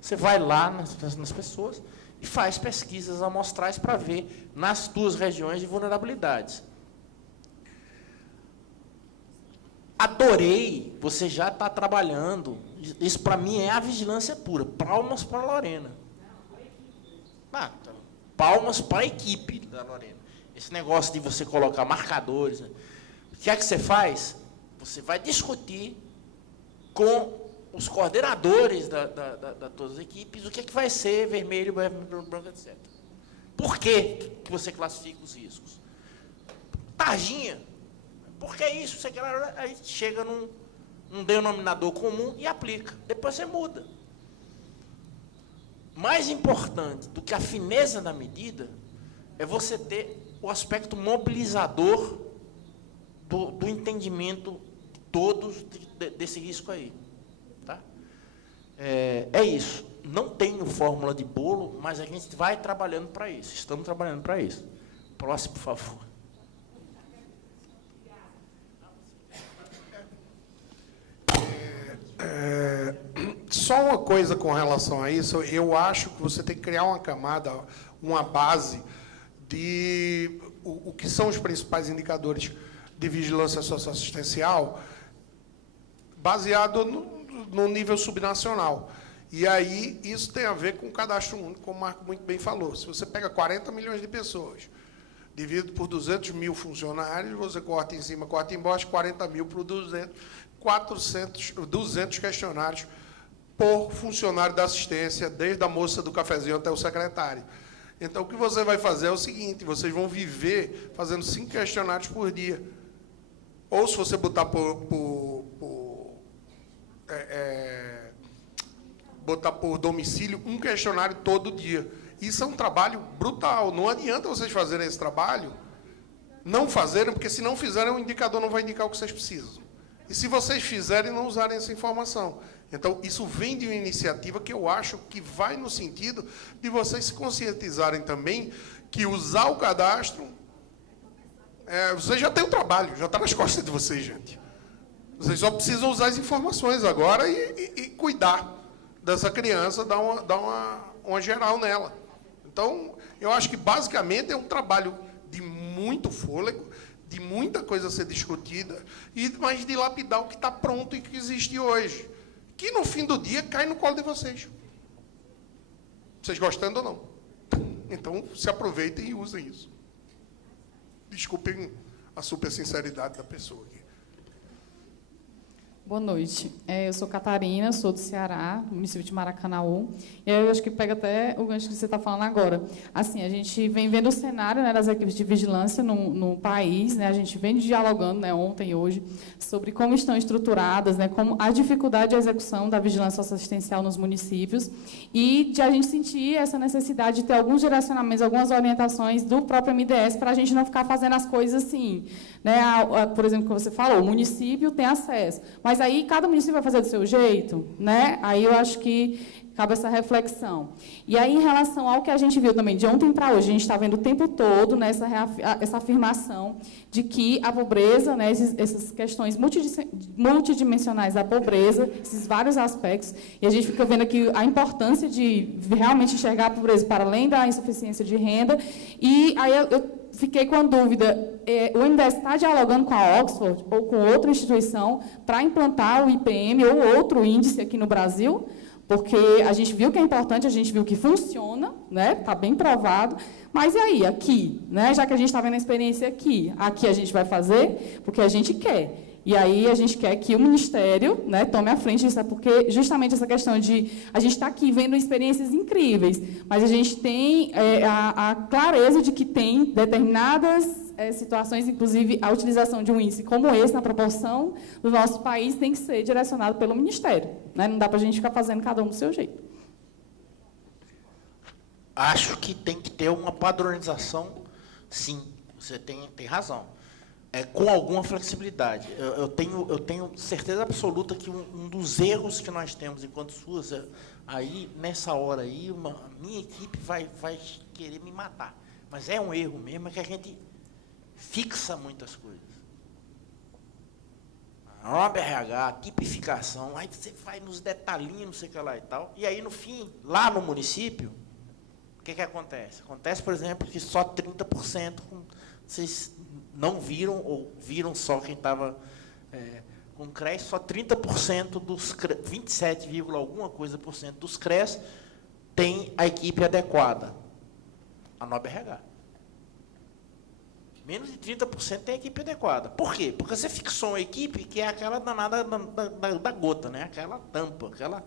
Você vai lá nas pessoas e faz pesquisas amostrais para ver nas tuas regiões de vulnerabilidades. Adorei, você já está trabalhando. Isso, para mim, é a vigilância pura. Palmas para a Lorena. Palmas para a equipe da Lorena. Esse negócio de você colocar marcadores. Né? O que é que você faz? Você vai discutir com os coordenadores de todas as equipes o que é que vai ser vermelho, branco, etc. Por que você classifica os riscos? Targinha. Por que isso? Você aí chega num denominador comum e aplica. Depois você muda. Mais importante do que a fineza da medida é você ter o aspecto mobilizador do entendimento de todos desse risco aí. Tá? É isso. Não tenho fórmula de bolo, mas a gente vai trabalhando para isso. Estamos trabalhando para isso. Próximo, por favor. Só uma coisa com relação a isso, eu acho que você tem que criar uma camada, uma base de o que são os principais indicadores de vigilância socioassistencial, baseado no nível subnacional. E aí, isso tem a ver com o cadastro único, como o Marco muito bem falou. Se você pega 40 milhões de pessoas, Dividido por 200 mil funcionários, você corta em cima, corta embaixo, 40 mil por 200 questionários por funcionário da assistência, desde a moça do cafezinho até o secretário. Então, o que você vai fazer é o seguinte, vocês vão viver fazendo 5 questionários por dia. Ou, se você botar botar por domicílio, um questionário todo dia. Isso é um trabalho brutal. Não adianta vocês fazerem esse trabalho, não fazerem, porque se não fizerem, o indicador não vai indicar o que vocês precisam. E se vocês fizerem, não usarem essa informação. Então, isso vem de uma iniciativa que eu acho que vai no sentido de vocês se conscientizarem também que usar o cadastro... vocês já têm o trabalho, já está nas costas de vocês, gente. Vocês só precisam usar as informações agora e cuidar dessa criança, dar uma geral nela. Então, eu acho que, basicamente, é um trabalho de muito fôlego, de muita coisa a ser discutida, mas de lapidar o que está pronto e que existe hoje, que, no fim do dia, cai no colo de vocês. Vocês gostando ou não. Então, se aproveitem e usem isso. Desculpem a super sinceridade da pessoa aqui. Boa noite. Eu sou Catarina, sou do Ceará, do município de Maracanaú. E aí eu acho que pega até o gancho que você está falando agora. Assim, a gente vem vendo o cenário, né, das equipes de vigilância no país, né, a gente vem dialogando, né, ontem e hoje, sobre como estão estruturadas, né, como a dificuldade de execução da vigilância assistencial nos municípios e de a gente sentir essa necessidade de ter alguns direcionamentos, algumas orientações do próprio MDS para a gente não ficar fazendo as coisas assim, né, por exemplo, como você falou, o município tem acesso, mas aí cada município vai fazer do seu jeito, né? Aí eu acho que cabe essa reflexão. E aí, em relação ao que a gente viu também de ontem para hoje, a gente está vendo o tempo todo, né, essa afirmação de que a pobreza, né, essas questões multidimensionais da pobreza, esses vários aspectos, e a gente fica vendo aqui a importância de realmente enxergar a pobreza para além da insuficiência de renda, e aí eu fiquei com a dúvida, o MDS está dialogando com a Oxford ou com outra instituição para implantar o IPM ou outro índice aqui no Brasil? Porque a gente viu que é importante, a gente viu que funciona, né? Está bem provado, mas e aí, aqui? Né? Já que a gente está vendo a experiência aqui a gente vai fazer porque a gente quer. E aí a gente quer que o Ministério, né, tome a frente disso, porque justamente essa questão de a gente está aqui vendo experiências incríveis, mas a gente tem a clareza de que tem determinadas situações, inclusive a utilização de um índice como esse, na proporção do nosso país, tem que ser direcionado pelo Ministério. Né? Não dá para a gente ficar fazendo cada um do seu jeito. Acho que tem que ter uma padronização, sim, você tem razão. Com alguma flexibilidade. Eu tenho certeza absoluta que um dos erros que nós temos enquanto SUAS, aí, nessa hora aí, a minha equipe vai querer me matar. Mas é um erro mesmo, é que a gente fixa muitas coisas. A norma RH, a tipificação, aí você vai nos detalhinhos, não sei o que lá e tal, e aí, no fim, lá no município, o que acontece? Acontece, por exemplo, que só 30%, vocês não viram, ou viram só quem estava com CRES, só 30% dos 27, alguma coisa por cento dos CRES tem a equipe adequada, a NOB RH. Menos de 30% tem a equipe adequada. Por quê? Porque você fixou uma equipe que é aquela danada da gota, né? Aquela tampa, aquela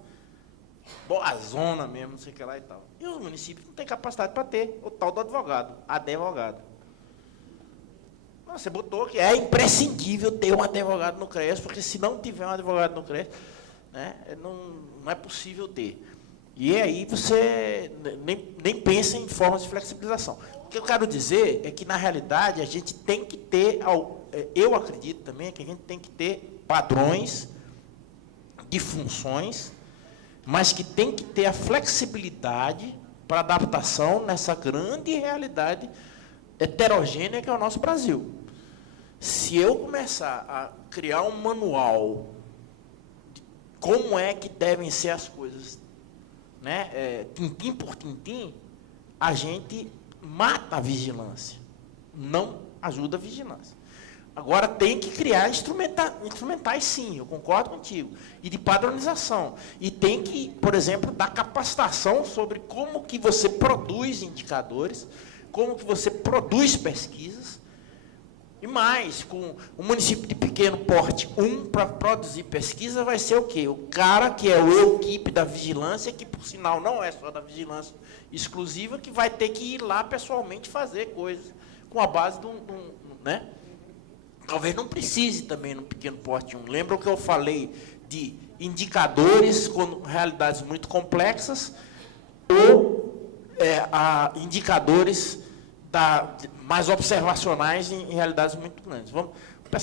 boazona mesmo, não sei o que lá e tal. E os municípios não têm capacidade para ter o tal do advogado. Você botou que é imprescindível ter um advogado no CRES, porque se não tiver um advogado no CRES, né, não é possível ter. E aí você nem pensa em formas de flexibilização. O que eu quero dizer é que, na realidade, a gente tem que ter, eu acredito também que a gente tem que ter padrões de funções, mas que tem que ter a flexibilidade para adaptação nessa grande realidade heterogênea que é o nosso Brasil. Se eu começar a criar um manual de como é que devem ser as coisas, né, tintim por tintim, a gente mata a vigilância, não ajuda a vigilância. Agora, tem que criar instrumentais, sim, eu concordo contigo, e de padronização. E tem que, por exemplo, dar capacitação sobre como que você produz indicadores, como que você produz pesquisas, e mais, com um município de pequeno porte, para produzir pesquisa, vai ser o quê? O cara que é o equipe da vigilância, que, por sinal, não é só da vigilância exclusiva, que vai ter que ir lá pessoalmente fazer coisas com a base de né? Talvez não precise também no pequeno porte 1. Lembram que eu falei de indicadores com realidades muito complexas ou indicadores mais observacionais em realidades muito grandes. Vamos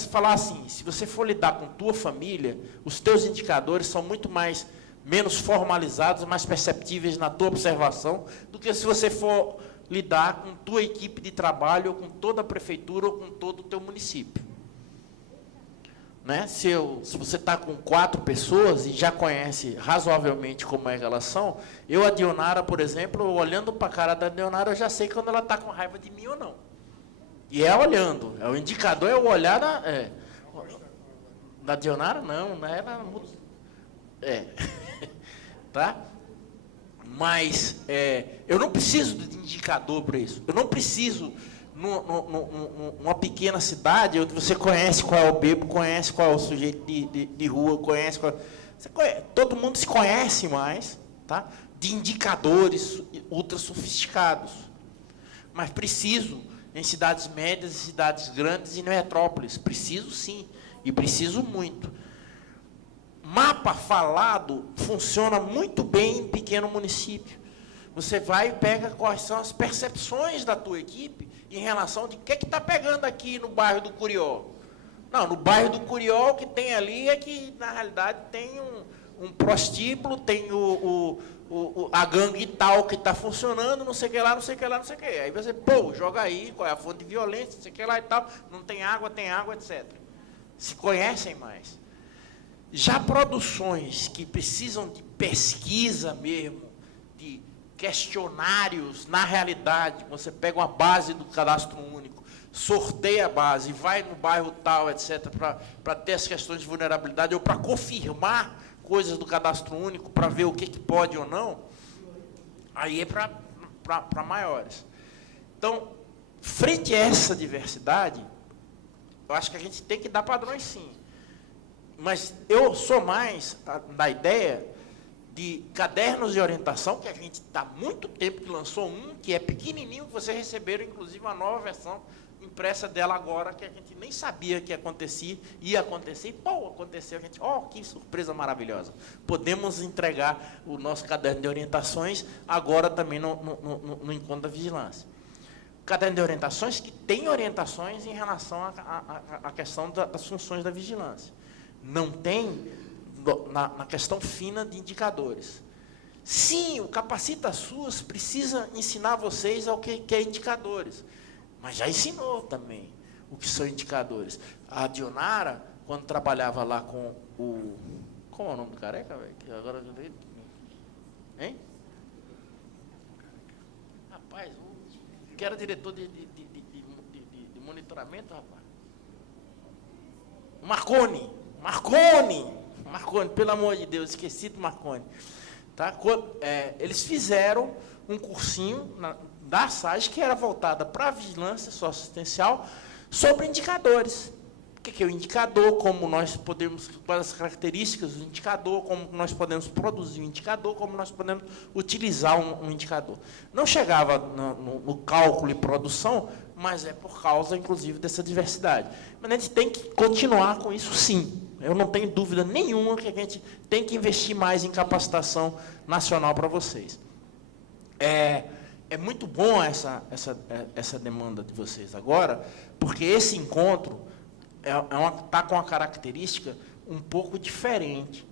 falar assim, se você for lidar com tua família, os teus indicadores são muito menos formalizados, mais perceptíveis na tua observação, do que se você for lidar com tua equipe de trabalho, ou com toda a prefeitura, ou com todo o teu município. Né? Se você está com 4 pessoas e já conhece razoavelmente como é que elas são, a Dionara, por exemplo, olhando para a cara da Dionara, eu já sei quando ela está com raiva de mim ou não. E olhando. O indicador é o olhar da Dionara, não, né? Tá? Mas eu não preciso de indicador para isso. Eu não preciso, numa pequena cidade, onde você conhece qual é o bebo, conhece qual é o sujeito de rua, todo mundo se conhece mais, tá? De indicadores ultra sofisticados. Mas preciso, em cidades médias, em cidades grandes e em metrópoles. Preciso sim, e preciso muito. Mapa falado funciona muito bem em pequeno município. Você vai e pega quais são as percepções da tua equipe em relação de o que está pegando aqui no bairro do Curió. Não, no bairro do Curió o que tem ali é que, na realidade, tem um prostíbulo, tem a gangue tal que está funcionando, não sei o que lá, não sei o que lá, não sei o que. Aí você, joga aí, qual é a fonte de violência, não sei o que lá e tal, não tem água, etc. Se conhecem mais. Já produções que precisam de pesquisa mesmo, de questionários, na realidade, você pega uma base do cadastro único, sorteia a base, vai no bairro tal, etc., para ter as questões de vulnerabilidade, ou para confirmar coisas do cadastro único, para ver o que pode ou não, aí é para maiores. Então, frente a essa diversidade, eu acho que a gente tem que dar padrões sim. Mas eu sou mais da ideia de cadernos de orientação, que a gente está há muito tempo que lançou que é pequenininho, que vocês receberam, inclusive, uma nova versão impressa dela agora, que a gente nem sabia que ia acontecer, e aconteceu, a gente, que surpresa maravilhosa. Podemos entregar o nosso caderno de orientações agora também no encontro da vigilância. Caderno de orientações que tem orientações em relação à questão das funções da vigilância. Não tem na questão fina de indicadores. Sim, o Capacita SUS precisa ensinar vocês ao que é indicadores, mas já ensinou também o que são indicadores. A Dionara, quando trabalhava lá com o... Como é o nome do careca, velho? Que agora eu vejo. Hein? Rapaz, que era diretor de monitoramento, rapaz. Marconi, pelo amor de Deus, esqueci do Marconi. Tá? Eles fizeram um cursinho da SAGE que era voltada para a vigilância socioassistencial sobre indicadores. O que é o indicador, como nós podemos, quais as características do indicador, como nós podemos produzir um indicador, como nós podemos utilizar um indicador. Não chegava no cálculo e produção, mas é por causa, inclusive, dessa diversidade. Mas a gente tem que continuar com isso, sim. Eu não tenho dúvida nenhuma que a gente tem que investir mais em capacitação nacional para vocês. É muito bom essa demanda de vocês agora, porque esse encontro está com uma característica um pouco diferente.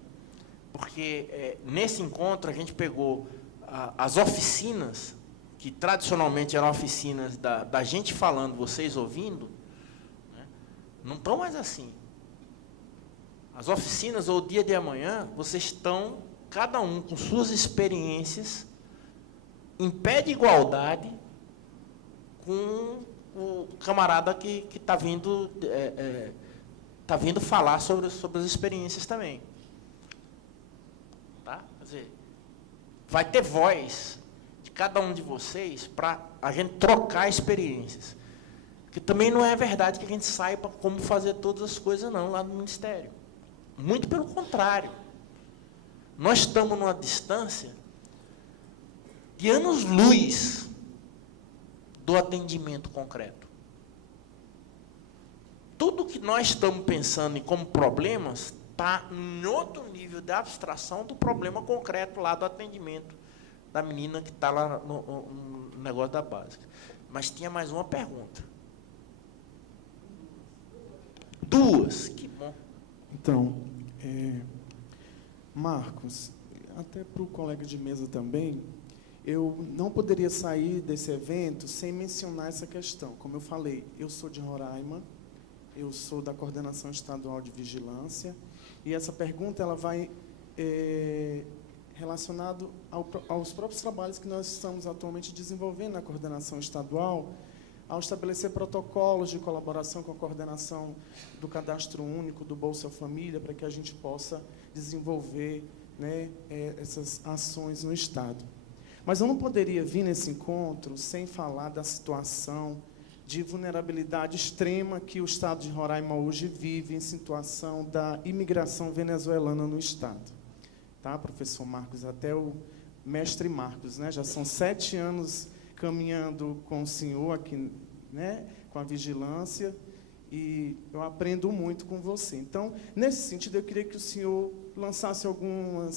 Porque nesse encontro a gente pegou as oficinas, que tradicionalmente eram oficinas da gente falando, vocês ouvindo, né? Não estão mais assim. As oficinas, ou o dia de amanhã, vocês estão, cada um com suas experiências, em pé de igualdade com o camarada que está vindo, vindo falar sobre as experiências também. Tá? Quer dizer, vai ter voz de cada um de vocês para a gente trocar experiências. Porque também não é verdade que a gente saiba como fazer todas as coisas, não, lá no Ministério. Muito pelo contrário. Nós estamos numa distância de anos-luz do atendimento concreto. Tudo que nós estamos pensando em como problemas está em outro nível de abstração do problema concreto lá do atendimento da menina que está lá no negócio da básica. Mas tinha mais uma pergunta. Duas, que bom. Então, Marcos, até para o colega de mesa também, eu não poderia sair desse evento sem mencionar essa questão. Como eu falei, eu sou de Roraima, eu sou da Coordenação Estadual de Vigilância, e essa pergunta ela vai relacionado aos próprios trabalhos que nós estamos atualmente desenvolvendo na Coordenação Estadual, ao estabelecer protocolos de colaboração com a coordenação do Cadastro Único, do Bolsa Família, para que a gente possa desenvolver, né, essas ações no Estado. Mas eu não poderia vir nesse encontro sem falar da situação de vulnerabilidade extrema que o Estado de Roraima hoje vive em situação da imigração venezuelana no Estado. Tá, professor Marcos? Até o mestre Marcos, né? Já são 7 anos caminhando com o senhor aqui, né, com a vigilância, e eu aprendo muito com você. Então, nesse sentido, eu queria que o senhor lançasse alguma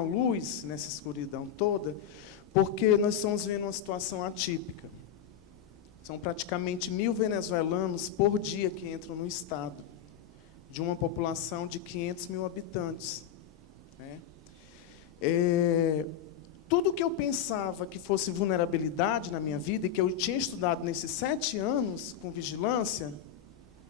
luz nessa escuridão toda, porque nós estamos vendo uma situação atípica. São praticamente 1.000 venezuelanos por dia que entram no Estado, de uma população de 500 mil habitantes. Né? Tudo que eu pensava que fosse vulnerabilidade na minha vida, e que eu tinha estudado nesses 7 anos com vigilância,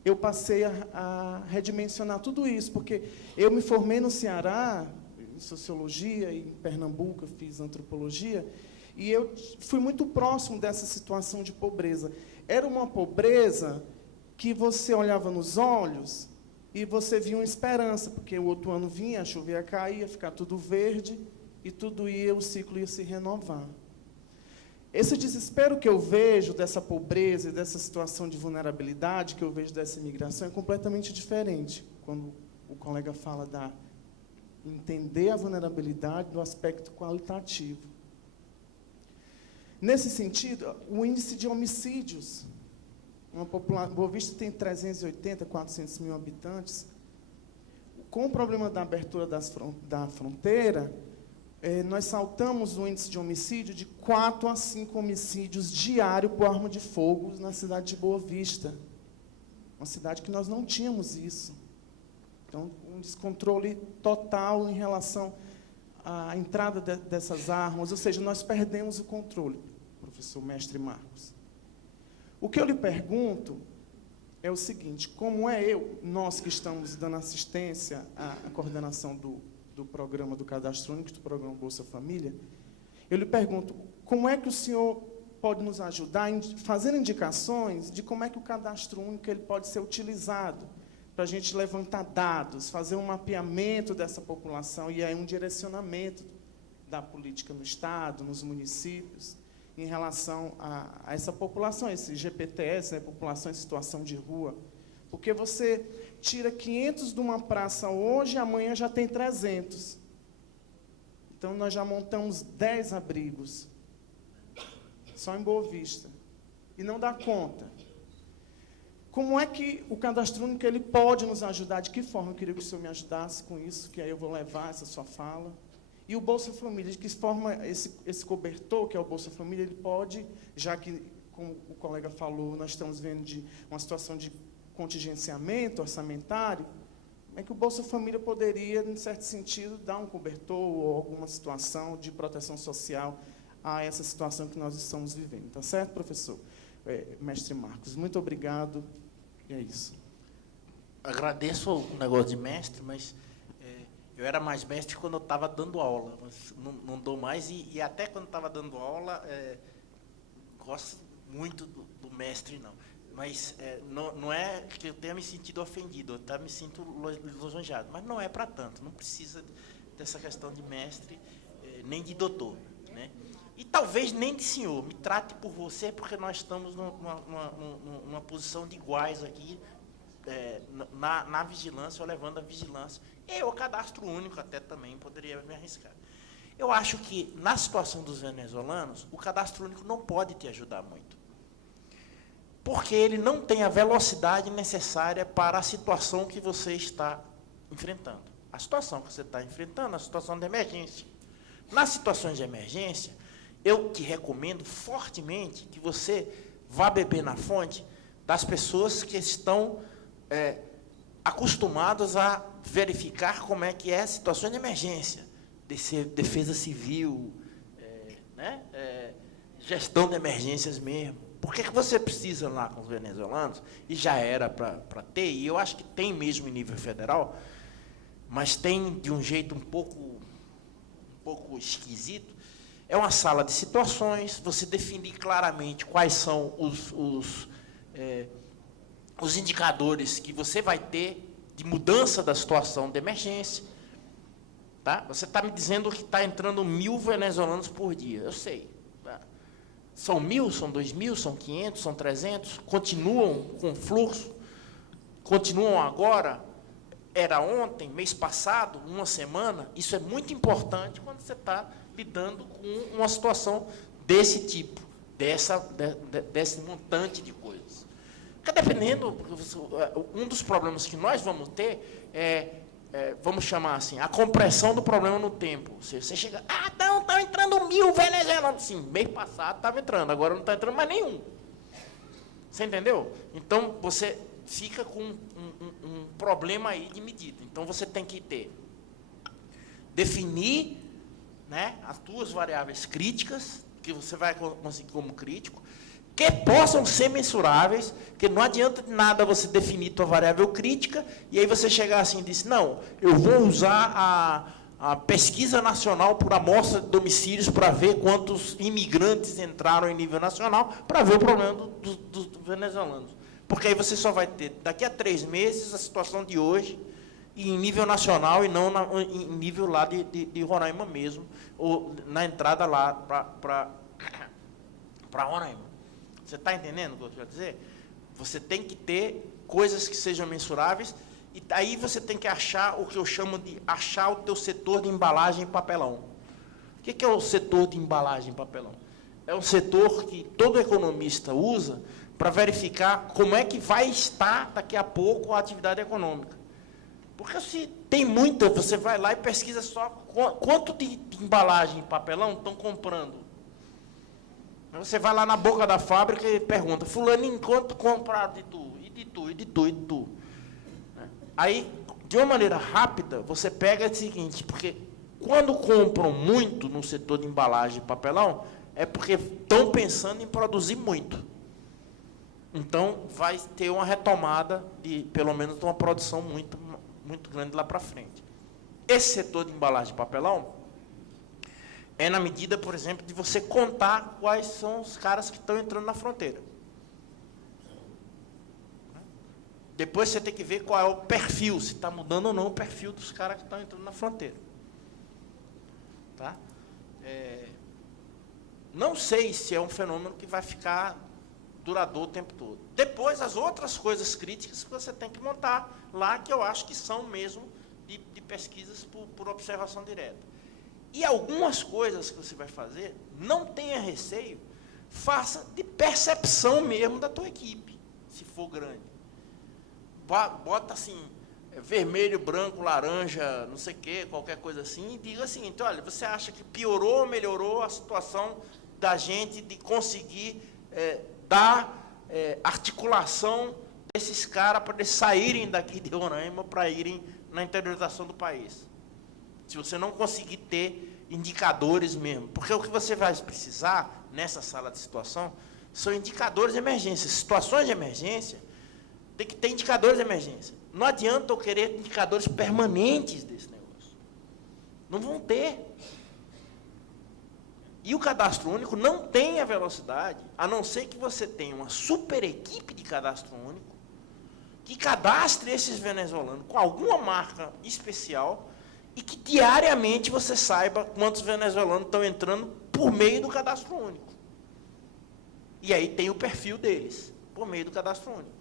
eu passei a redimensionar tudo isso, porque eu me formei no Ceará, em Sociologia, e em Pernambuco eu fiz Antropologia, e eu fui muito próximo dessa situação de pobreza. Era uma pobreza que você olhava nos olhos e você via uma esperança, porque o outro ano vinha, a chuva ia cair, ia ficar tudo verde, e tudo ia, o ciclo ia se renovar. Esse desespero que eu vejo dessa pobreza e dessa situação de vulnerabilidade que eu vejo dessa imigração é completamente diferente quando o colega fala da entender a vulnerabilidade do aspecto qualitativo. Nesse sentido, o índice de homicídios, Boa Vista tem 380, 400 mil habitantes, com o problema da abertura da fronteira, nós saltamos o índice de homicídio de 4 a 5 homicídios diários por arma de fogo na cidade de Boa Vista. Uma cidade que nós não tínhamos isso. Então, um descontrole total em relação à entrada dessas armas, ou seja, nós perdemos o controle, professor mestre Marcos. O que eu lhe pergunto é o seguinte: como nós que estamos dando assistência à coordenação do programa do Cadastro Único, do programa Bolsa Família, eu lhe pergunto, como é que o senhor pode nos ajudar em fazer indicações de como é que o Cadastro Único ele pode ser utilizado para a gente levantar dados, fazer um mapeamento dessa população e aí um direcionamento da política no Estado, nos municípios, em relação a essa população, esse GPTS, né, população em situação de rua. Porque você tira 500 de uma praça hoje, amanhã já tem 300. Então, nós já montamos 10 abrigos, só em Boa Vista, e não dá conta. Como é que o Cadastro Único ele pode nos ajudar? De que forma? Eu queria que o senhor me ajudasse com isso, que aí eu vou levar essa sua fala. E o Bolsa Família, de que forma esse cobertor, que é o Bolsa Família, ele pode, já que, como o colega falou, nós estamos vendo de uma situação de contingenciamento orçamentário, como é que o Bolsa Família poderia, em certo sentido, dar um cobertor ou alguma situação de proteção social a essa situação que nós estamos vivendo. Tá certo, professor? Mestre Marcos, muito obrigado. E é isso. Agradeço o negócio de mestre, mas eu era mais mestre quando eu estava dando aula, mas não dou mais, e até quando estava dando aula, gosto muito do mestre, não. Mas não é que eu tenha me sentido ofendido, eu até me sinto lisonjeado, mas não é para tanto, não precisa dessa questão de mestre, nem de doutor, né? E talvez nem de senhor, me trate por você, porque nós estamos numa posição de iguais aqui, na vigilância, ou levando a vigilância. Eu, cadastro único, até também poderia me arriscar. Eu acho que, na situação dos venezuelanos, o cadastro único não pode te ajudar muito. Porque ele não tem a velocidade necessária para a situação que você está enfrentando. A situação que você está enfrentando é a situação de emergência. Nas situações de emergência, eu te recomendo fortemente que você vá beber na fonte das pessoas que estão acostumadas a verificar como é que é a situação de emergência, defesa civil, gestão de emergências mesmo. Por que você precisa lá com os venezuelanos? E já era para ter, e eu acho que tem mesmo em nível federal, mas tem de um jeito um pouco esquisito. É uma sala de situações, você definir claramente quais são os indicadores que você vai ter de mudança da situação de emergência. Tá? Você está me dizendo que está entrando 1.000 venezuelanos por dia. Eu sei. Tá? São 1.000, são 2.000, são 500, são 300? Continuam com fluxo? Continuam agora? Era ontem, mês passado, uma semana? Isso é muito importante quando você está lidando com uma situação desse tipo, desse montante de coisas. Porque dependendo, um dos problemas que nós vamos ter vamos chamar assim, a compressão do problema no tempo. Você chega, estão entrando 1.000 venezuelanos. Sim, mês passado estava entrando, agora não está entrando mais nenhum. Você entendeu? Então, você fica com um problema aí de medida. Então, você tem que definir, né, as duas variáveis críticas, que você vai conseguir como crítico, que possam ser mensuráveis, que não adianta de nada você definir tua variável crítica, e aí você chegar assim e dizer, não, eu vou usar a pesquisa nacional por amostra de domicílios para ver quantos imigrantes entraram em nível nacional, para ver o problema dos venezuelanos. Porque aí você só vai ter, daqui a 3 meses, a situação de hoje, e em nível nacional e não em nível lá de Roraima mesmo, ou na entrada lá para Roraima. Você está entendendo o que eu quero dizer? Você tem que ter coisas que sejam mensuráveis, e aí você tem que achar o que eu chamo de achar o teu setor de embalagem e papelão. O que é o setor de embalagem e papelão? É um setor que todo economista usa para verificar como é que vai estar daqui a pouco a atividade econômica. Porque se tem muita, você vai lá e pesquisa só quanto de embalagem e papelão estão comprando. Você vai lá na boca da fábrica e pergunta, fulano, quanto compraram de tu? E de tu, e de tu, e de tu. Aí, de uma maneira rápida, você pega o seguinte, porque quando compram muito no setor de embalagem e papelão, é porque estão pensando em produzir muito. Então, vai ter uma retomada de, pelo menos, de uma produção muito, muito grande lá para frente. Esse setor de embalagem e papelão é na medida, por exemplo, de você contar quais são os caras que estão entrando na fronteira. Depois você tem que ver qual é o perfil, se está mudando ou não o perfil dos caras que estão entrando na fronteira. Tá? Não sei se é um fenômeno que vai ficar duradouro o tempo todo. Depois, as outras coisas críticas que você tem que montar lá, que eu acho que são mesmo de pesquisas por observação direta. E algumas coisas que você vai fazer, não tenha receio, faça de percepção mesmo da tua equipe, se for grande. Bota assim, vermelho, branco, laranja, não sei o quê, qualquer coisa assim, e diga o seguinte, olha, você acha que piorou ou melhorou a situação da gente de conseguir dar articulação desses caras para eles saírem daqui de Roraima para irem na interiorização do país? Se você não conseguir ter indicadores mesmo. Porque o que você vai precisar, nessa sala de situação, são indicadores de emergência. Situações de emergência, tem que ter indicadores de emergência. Não adianta eu querer indicadores permanentes desse negócio. Não vão ter. E o cadastro único não tem a velocidade, a não ser que você tenha uma super equipe de cadastro único, que cadastre esses venezuelanos com alguma marca especial, e que diariamente você saiba quantos venezuelanos estão entrando por meio do cadastro único. E aí tem o perfil deles, por meio do cadastro único.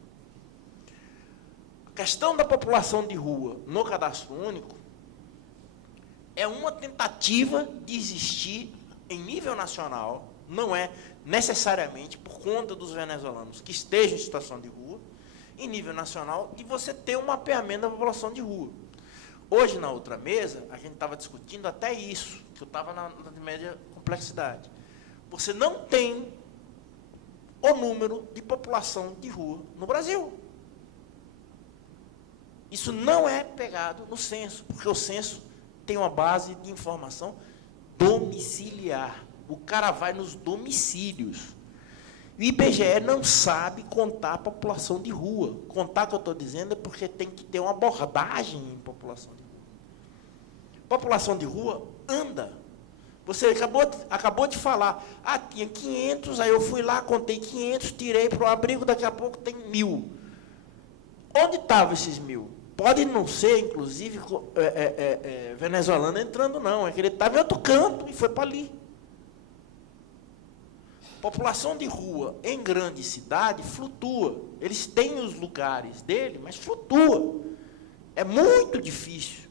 A questão da população de rua no cadastro único é uma tentativa de existir em nível nacional, não é necessariamente por conta dos venezuelanos que estejam em situação de rua, em nível nacional, de você ter um mapeamento da população de rua. Hoje, na outra mesa, a gente estava discutindo até isso, que eu estava na média complexidade. Você não tem o número de população de rua no Brasil. Isso não é pegado no censo, porque o censo tem uma base de informação domiciliar. O cara vai nos domicílios. O IBGE não sabe contar a população de rua. Contar, que eu estou dizendo, é porque tem que ter uma abordagem em população de rua. População de rua anda. Você acabou de falar, tinha 500, aí eu fui lá, contei 500, tirei para o abrigo, daqui a pouco tem 1.000. Onde estavam esses 1.000? Pode não ser, inclusive, venezuelano entrando, não. É que ele estava em outro canto e foi para ali. População de rua em grande cidade flutua. Eles têm os lugares dele, mas flutua. É muito difícil.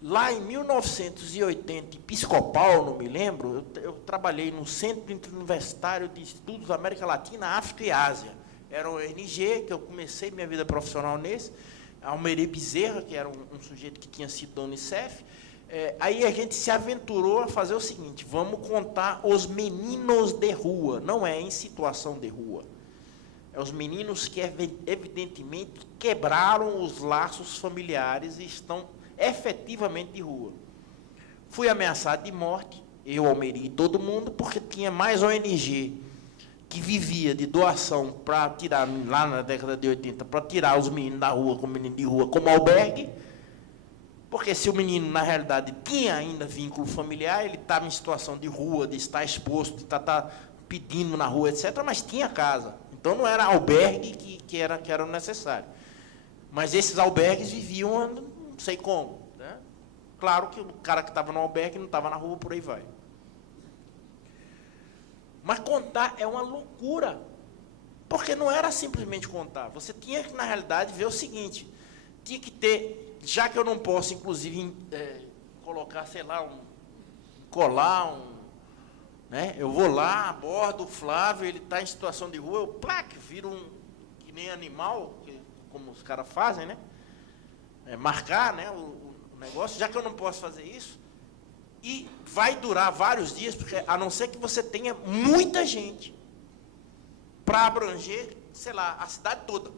Lá em 1980, em Piscopal, não me lembro, eu trabalhei no Centro Interuniversitário de Estudos da América Latina, África e Ásia. Era o ONG, que eu comecei minha vida profissional nesse. Almeri Bezerra, que era um sujeito que tinha sido da Unicef. Aí a gente se aventurou a fazer o seguinte, vamos contar os meninos de rua, não é em situação de rua. É os meninos que, evidentemente, quebraram os laços familiares e estão efetivamente de rua. Fui ameaçado de morte, eu, Almeri e todo mundo, porque tinha mais ONG que vivia de doação para tirar, lá na década de 80, para tirar os meninos da rua, como menino de rua, como albergue. Porque se o menino, na realidade, tinha ainda vínculo familiar, ele estava em situação de rua, de estar exposto, de estar pedindo na rua, etc., mas tinha casa. Então, não era albergue que era necessário. Mas esses albergues viviam, não sei como. Né? Claro que o cara que estava no albergue não estava na rua, por aí vai. Mas contar é uma loucura. Porque não era simplesmente contar. Você tinha que, na realidade, ver o seguinte, tinha que ter... Já que eu não posso, inclusive, colocar, sei lá, colar, né? Eu vou lá, abordo o Flávio, ele está em situação de rua, eu viro que nem animal, como os caras fazem, né? Marcar, né, o negócio, já que eu não posso fazer isso, e vai durar vários dias, porque a não ser que você tenha muita gente para abranger, sei lá, a cidade toda.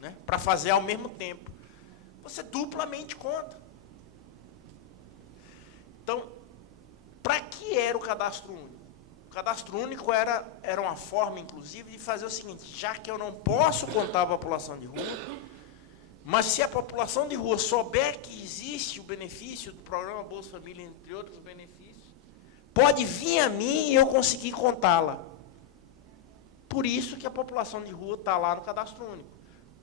Né, para fazer ao mesmo tempo. Você duplamente conta. Então, para que era o cadastro único? O cadastro único era uma forma, inclusive, de fazer o seguinte, já que eu não posso contar a população de rua, mas se a população de rua souber que existe o benefício do programa Bolsa Família, entre outros benefícios, pode vir a mim e eu conseguir contá-la. Por isso que a população de rua está lá no cadastro único.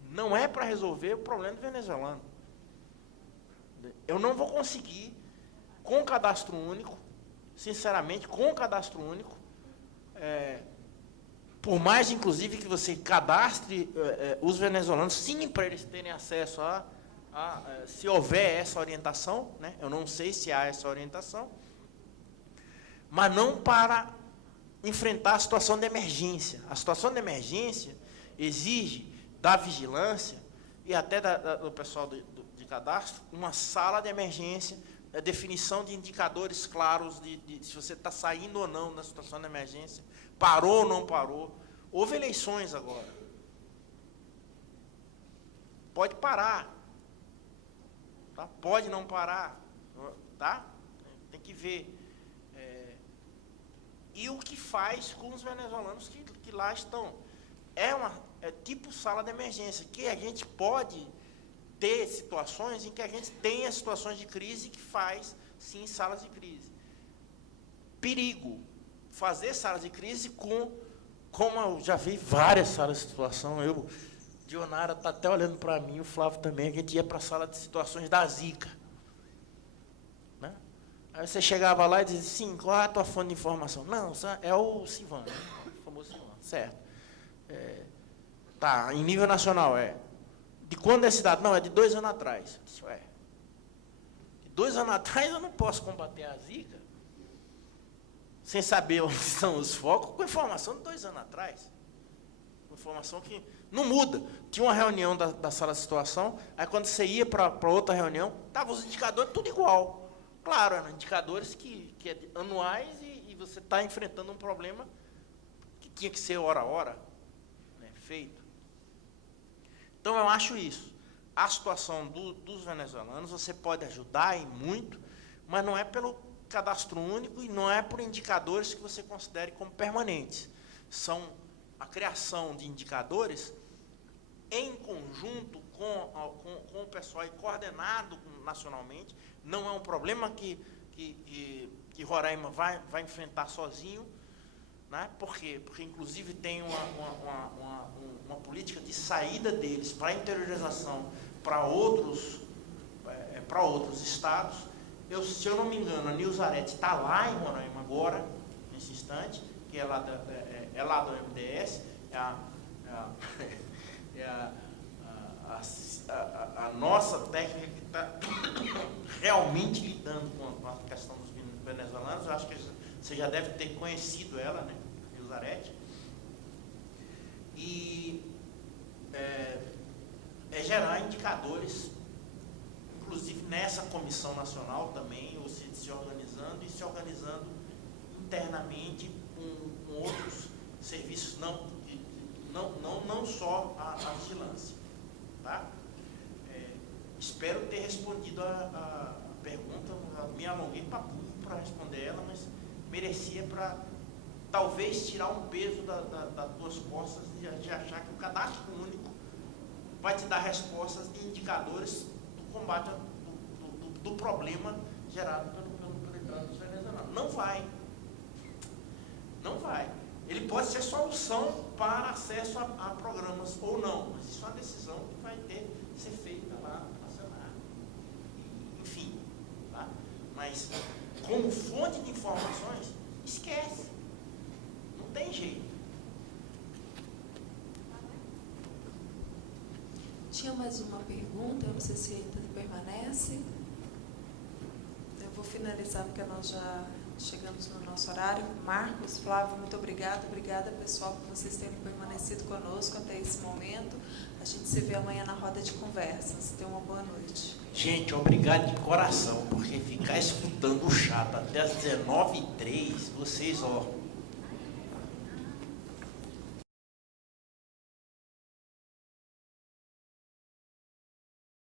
Não é para resolver o problema do venezuelano. Eu não vou conseguir, com o cadastro único, sinceramente, com o cadastro único, por mais, inclusive, que você cadastre os venezuelanos, sim, para eles terem acesso se houver essa orientação, né? Eu não sei se há essa orientação, mas não para enfrentar a situação de emergência. A situação de emergência exige da vigilância e até do pessoal de cadastro, uma sala de emergência, a definição de indicadores claros de se você está saindo ou não da situação de emergência, parou ou não parou. Houve eleições agora. Pode parar. Tá? Pode não parar. Tá? Tem que ver. E o que faz com os venezuelanos que lá estão? É tipo sala de emergência, que a gente pode ter situações em que a gente tenha situações de crise que faz, sim, salas de crise. Perigo. Fazer salas de crise como eu já vi várias salas de situação, Dionara está até olhando para mim, o Flávio também, a gente ia para a sala de situações da Zika. Né? Aí você chegava lá e dizia, sim, qual é a tua fonte de informação? Não, é o Civan, né? O famoso Civan, certo. Tá, em nível nacional, De quando é esse dado? Não, é de 2 anos atrás. Eu disse, de 2 anos atrás eu não posso combater a Zika sem saber onde estão os focos, com informação de 2 anos atrás. Informação que não muda. Tinha uma reunião da sala de situação, aí quando você ia para outra reunião, estavam os indicadores tudo igual. Claro, eram indicadores que anuais e você está enfrentando um problema que tinha que ser hora a hora, né, feito. Então, eu acho isso. A situação dos venezuelanos, você pode ajudar e muito, mas não é pelo cadastro único e não é por indicadores que você considere como permanentes. São a criação de indicadores em conjunto com o pessoal e coordenado nacionalmente. Não é um problema que Roraima vai enfrentar sozinho, né? Por quê? Porque, inclusive, tem uma política de saída deles para interiorização para outros estados. Se eu não me engano, a Nilzarete está lá em Roraima agora, nesse instante, que é lá do MDS, a nossa técnica que está realmente lidando com a questão dos venezuelanos. Eu acho que você já deve ter conhecido ela, né, Nilzarete. E gerar indicadores, inclusive nessa comissão nacional também, ou se organizando e se organizando internamente com outros serviços, não só a vigilância. Tá? Espero ter respondido a pergunta. Me alonguei para responder ela, mas merecia para talvez tirar um peso das tuas costas de achar que o cadastro único vai te dar respostas de indicadores do combate do problema gerado pelo entrada dos venezuelanos. Não vai. Não vai. Ele pode ser solução para acesso a programas ou não, mas isso é uma decisão que vai ter que ser feita lá na Senado. Enfim, tá? Mas como fonte de informações, esquece. Não tem jeito. Tinha mais uma pergunta, eu não sei se ainda permanece. Eu vou finalizar porque nós já chegamos no nosso horário. Marcos, Flávio, muito obrigado. Obrigada, pessoal, por vocês terem permanecido conosco até esse momento. A gente se vê amanhã na roda de conversas. Tenham uma boa noite. Gente, obrigado de coração, porque ficar escutando o chato até as 19h03, vocês,